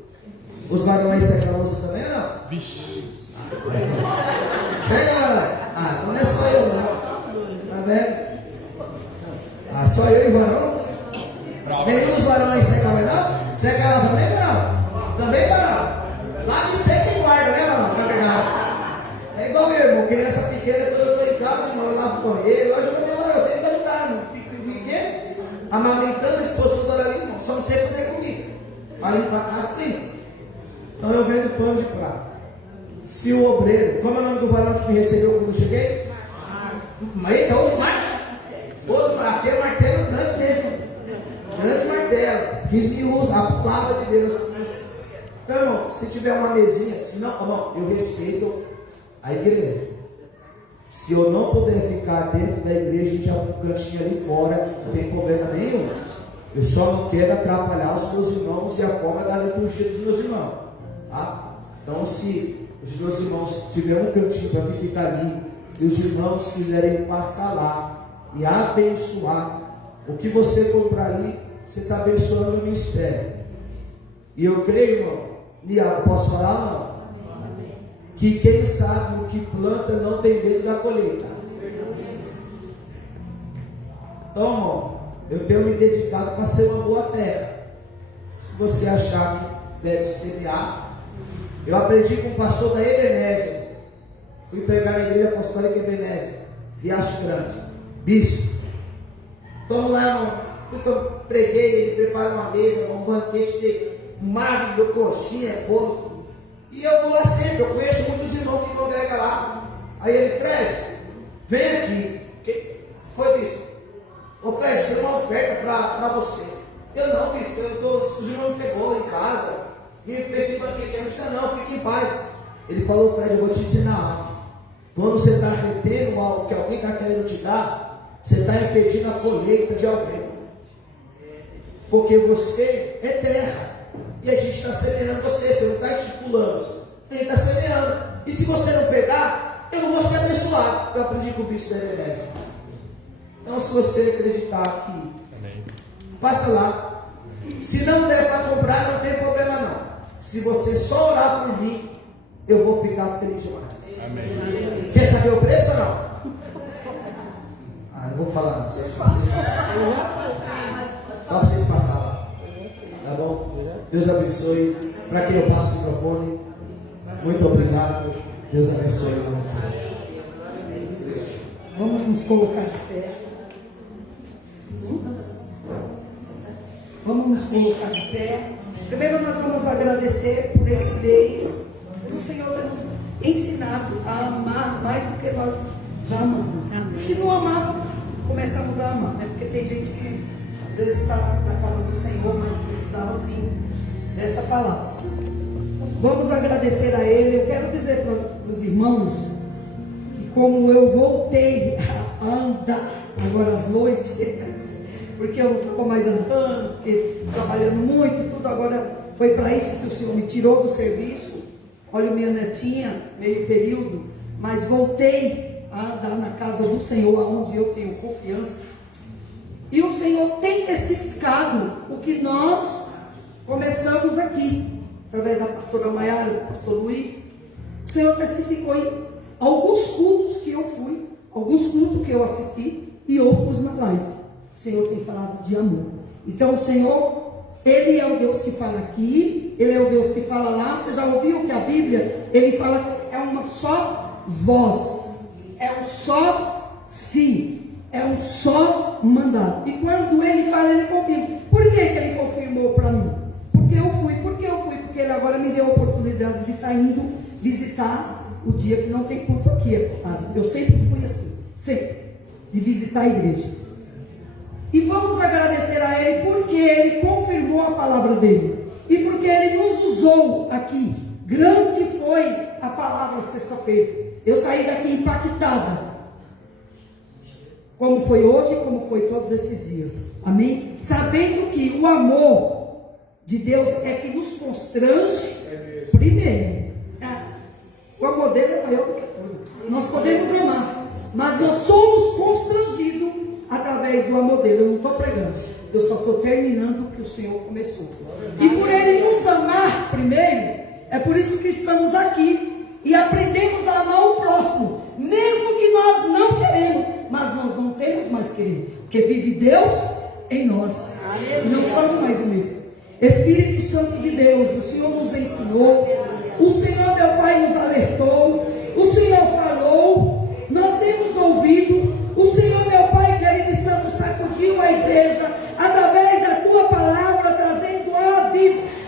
Os varões secam a louça também, não? Vixe. Seca, varão? Ah, então não é só eu, não. Tá vendo? Ah, só eu e varão? Nenhum dos varões seca mais, não? Seca ela também, varão? Também, varão? Lá que seca e guarda, né, varão? Na verdade. É igual meu irmão, criança pequena, quando eu estou em casa, irmão, eu lavo com ele. Hoje eu também eu tenho que ajudar, irmão. Fico pequeno, amamentando, a esposa toda hora ali, irmão. Só não sei fazer comigo. Para limpar a casa, limpa. Então eu vendo pano de prato. Se o obreiro, como é o nome do varão que me recebeu quando eu cheguei? Eita, outro Marcos. Outro prateiro, martelo grande mesmo. Grande martelo. Quis me usar a palavra de Deus. Então, irmão, se tiver uma mesinha, se não, irmão, eu respeito A igreja. Se eu não puder ficar dentro da igreja, a gente abre um cantinho ali fora, não tem problema nenhum. Eu só não quero atrapalhar os meus irmãos e a forma da liturgia dos meus irmãos. Tá? Então, se os meus irmãos tiverem um cantinho para mim ficar ali, e os irmãos quiserem passar lá e abençoar, o que você comprar ali, você está abençoando o ministério. E eu creio, irmão, Nia, posso falar ou não? Que quem sabe o que planta não tem medo da colheita. Então, irmão, eu tenho me dedicado para ser uma boa terra. Se você achar que deve semear, eu aprendi com o pastor da Ebenezer. Fui pregar na igreja apostólica Ebenezer, Riacho Grande, bispo. Então lá, irmão, eu preguei, ele prepara uma mesa, um banquete de maravilhoso, coxinha, bolo. E eu vou lá sempre, eu conheço muitos irmãos que congregam lá. Aí ele, Fred, vem aqui. Que foi, bispo? Ô Fred, tem uma oferta para você. Eu não, bispo, os irmãos me pegou em casa, e me fez esse banquete. Eu disse, não, fique em paz. Ele falou, Fred, eu vou te ensinar algo. Quando você está retendo algo que alguém está querendo te dar, você está impedindo a colheita de alguém. Porque você é terra. E a gente está semeando você não está estipulando. A gente está semeando. E se você não pegar, eu não vou ser abençoado. Eu aprendi com o bispo da Ebenezer. Então, se você acreditar aqui, passa lá. Se não der para comprar, não tem problema não. Se você só orar por mim, eu vou ficar feliz demais. Amém. Quer saber o preço ou não? Ah, não vou falar não. Vocês passam. Só para vocês passarem. Tá bom? Deus abençoe. Para quem eu passo o microfone, muito obrigado. Deus abençoe. Vamos nos colocar de pé. Vamos nos colocar de pé. Primeiro nós vamos agradecer por esse mês que o Senhor tem nos ensinado a amar mais do que nós já amamos. Amém. Se não amava, começamos a amar, né? Porque tem gente que às vezes está na casa do Senhor, mas precisava sim dessa palavra. Vamos agradecer a Ele. Eu quero dizer para os irmãos que como eu voltei a andar agora às noites, porque eu não estou mais andando, porque trabalhando muito, tudo agora foi para isso que o Senhor me tirou do serviço. Olha minha netinha, meio período, mas voltei a andar na casa do Senhor, onde eu tenho confiança. E o Senhor tem testificado o que nós começamos aqui, através da pastora Maiara, do pastor Luiz. O Senhor testificou em alguns cultos que eu fui, alguns cultos que eu assisti e outros na live. O Senhor tem falado de amor. Então o Senhor, Ele é o Deus que fala aqui, Ele é o Deus que fala lá. Você já ouviu que a Bíblia, Ele fala que é uma só voz, é um só sim, é um só mandado. E quando Ele fala, Ele confirma. Por que Ele confirmou para mim? Porque eu fui, porque Ele agora me deu a oportunidade de estar indo visitar o dia que não tem culto aqui. Eu sempre fui assim, sempre, de visitar a igreja. E vamos agradecer a Ele porque Ele confirmou a palavra dEle. E porque Ele nos usou aqui. Grande foi a palavra sexta-feira. Eu saí daqui impactada. Como foi hoje, como foi todos esses dias. Amém? Sabendo que o amor de Deus é que nos constrange primeiro. O amor dele é maior do que tudo. Nós podemos amar, mas nós somos constrangidos através do amor dele. Eu não estou pregando, eu só estou terminando o que o Senhor começou. E por Ele nos amar primeiro, é por isso que estamos aqui e aprendemos a amar o próximo, mesmo que nós não queremos, mas nós não temos mais querer, porque vive Deus em nós. E não somos mais o mesmo. Espírito Santo de Deus, o Senhor nos ensinou, o Senhor meu Pai nos alertou, o Senhor falou, nós temos ouvido, o Senhor meu Pai querido e santo sacudiu a igreja através da tua palavra, trazendo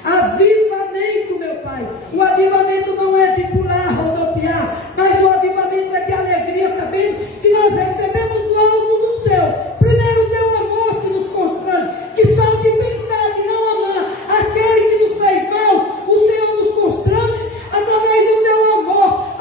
avivamento, meu Pai. O avivamento não é de pular, rodopiar, mas o avivamento é de alegria, sabendo que nós recebemos do alto do céu primeiro o teu amor que nos constrange, que só de pensar de não amar aquele que nos fez mal, o Senhor nos constrange através do teu amor.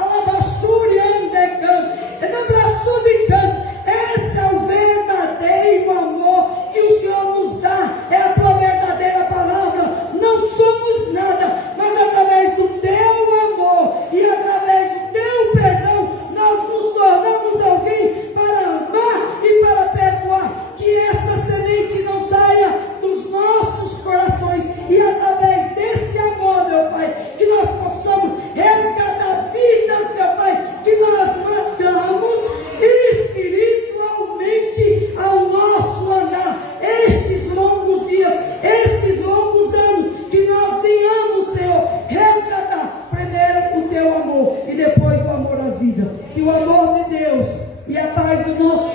através do nosso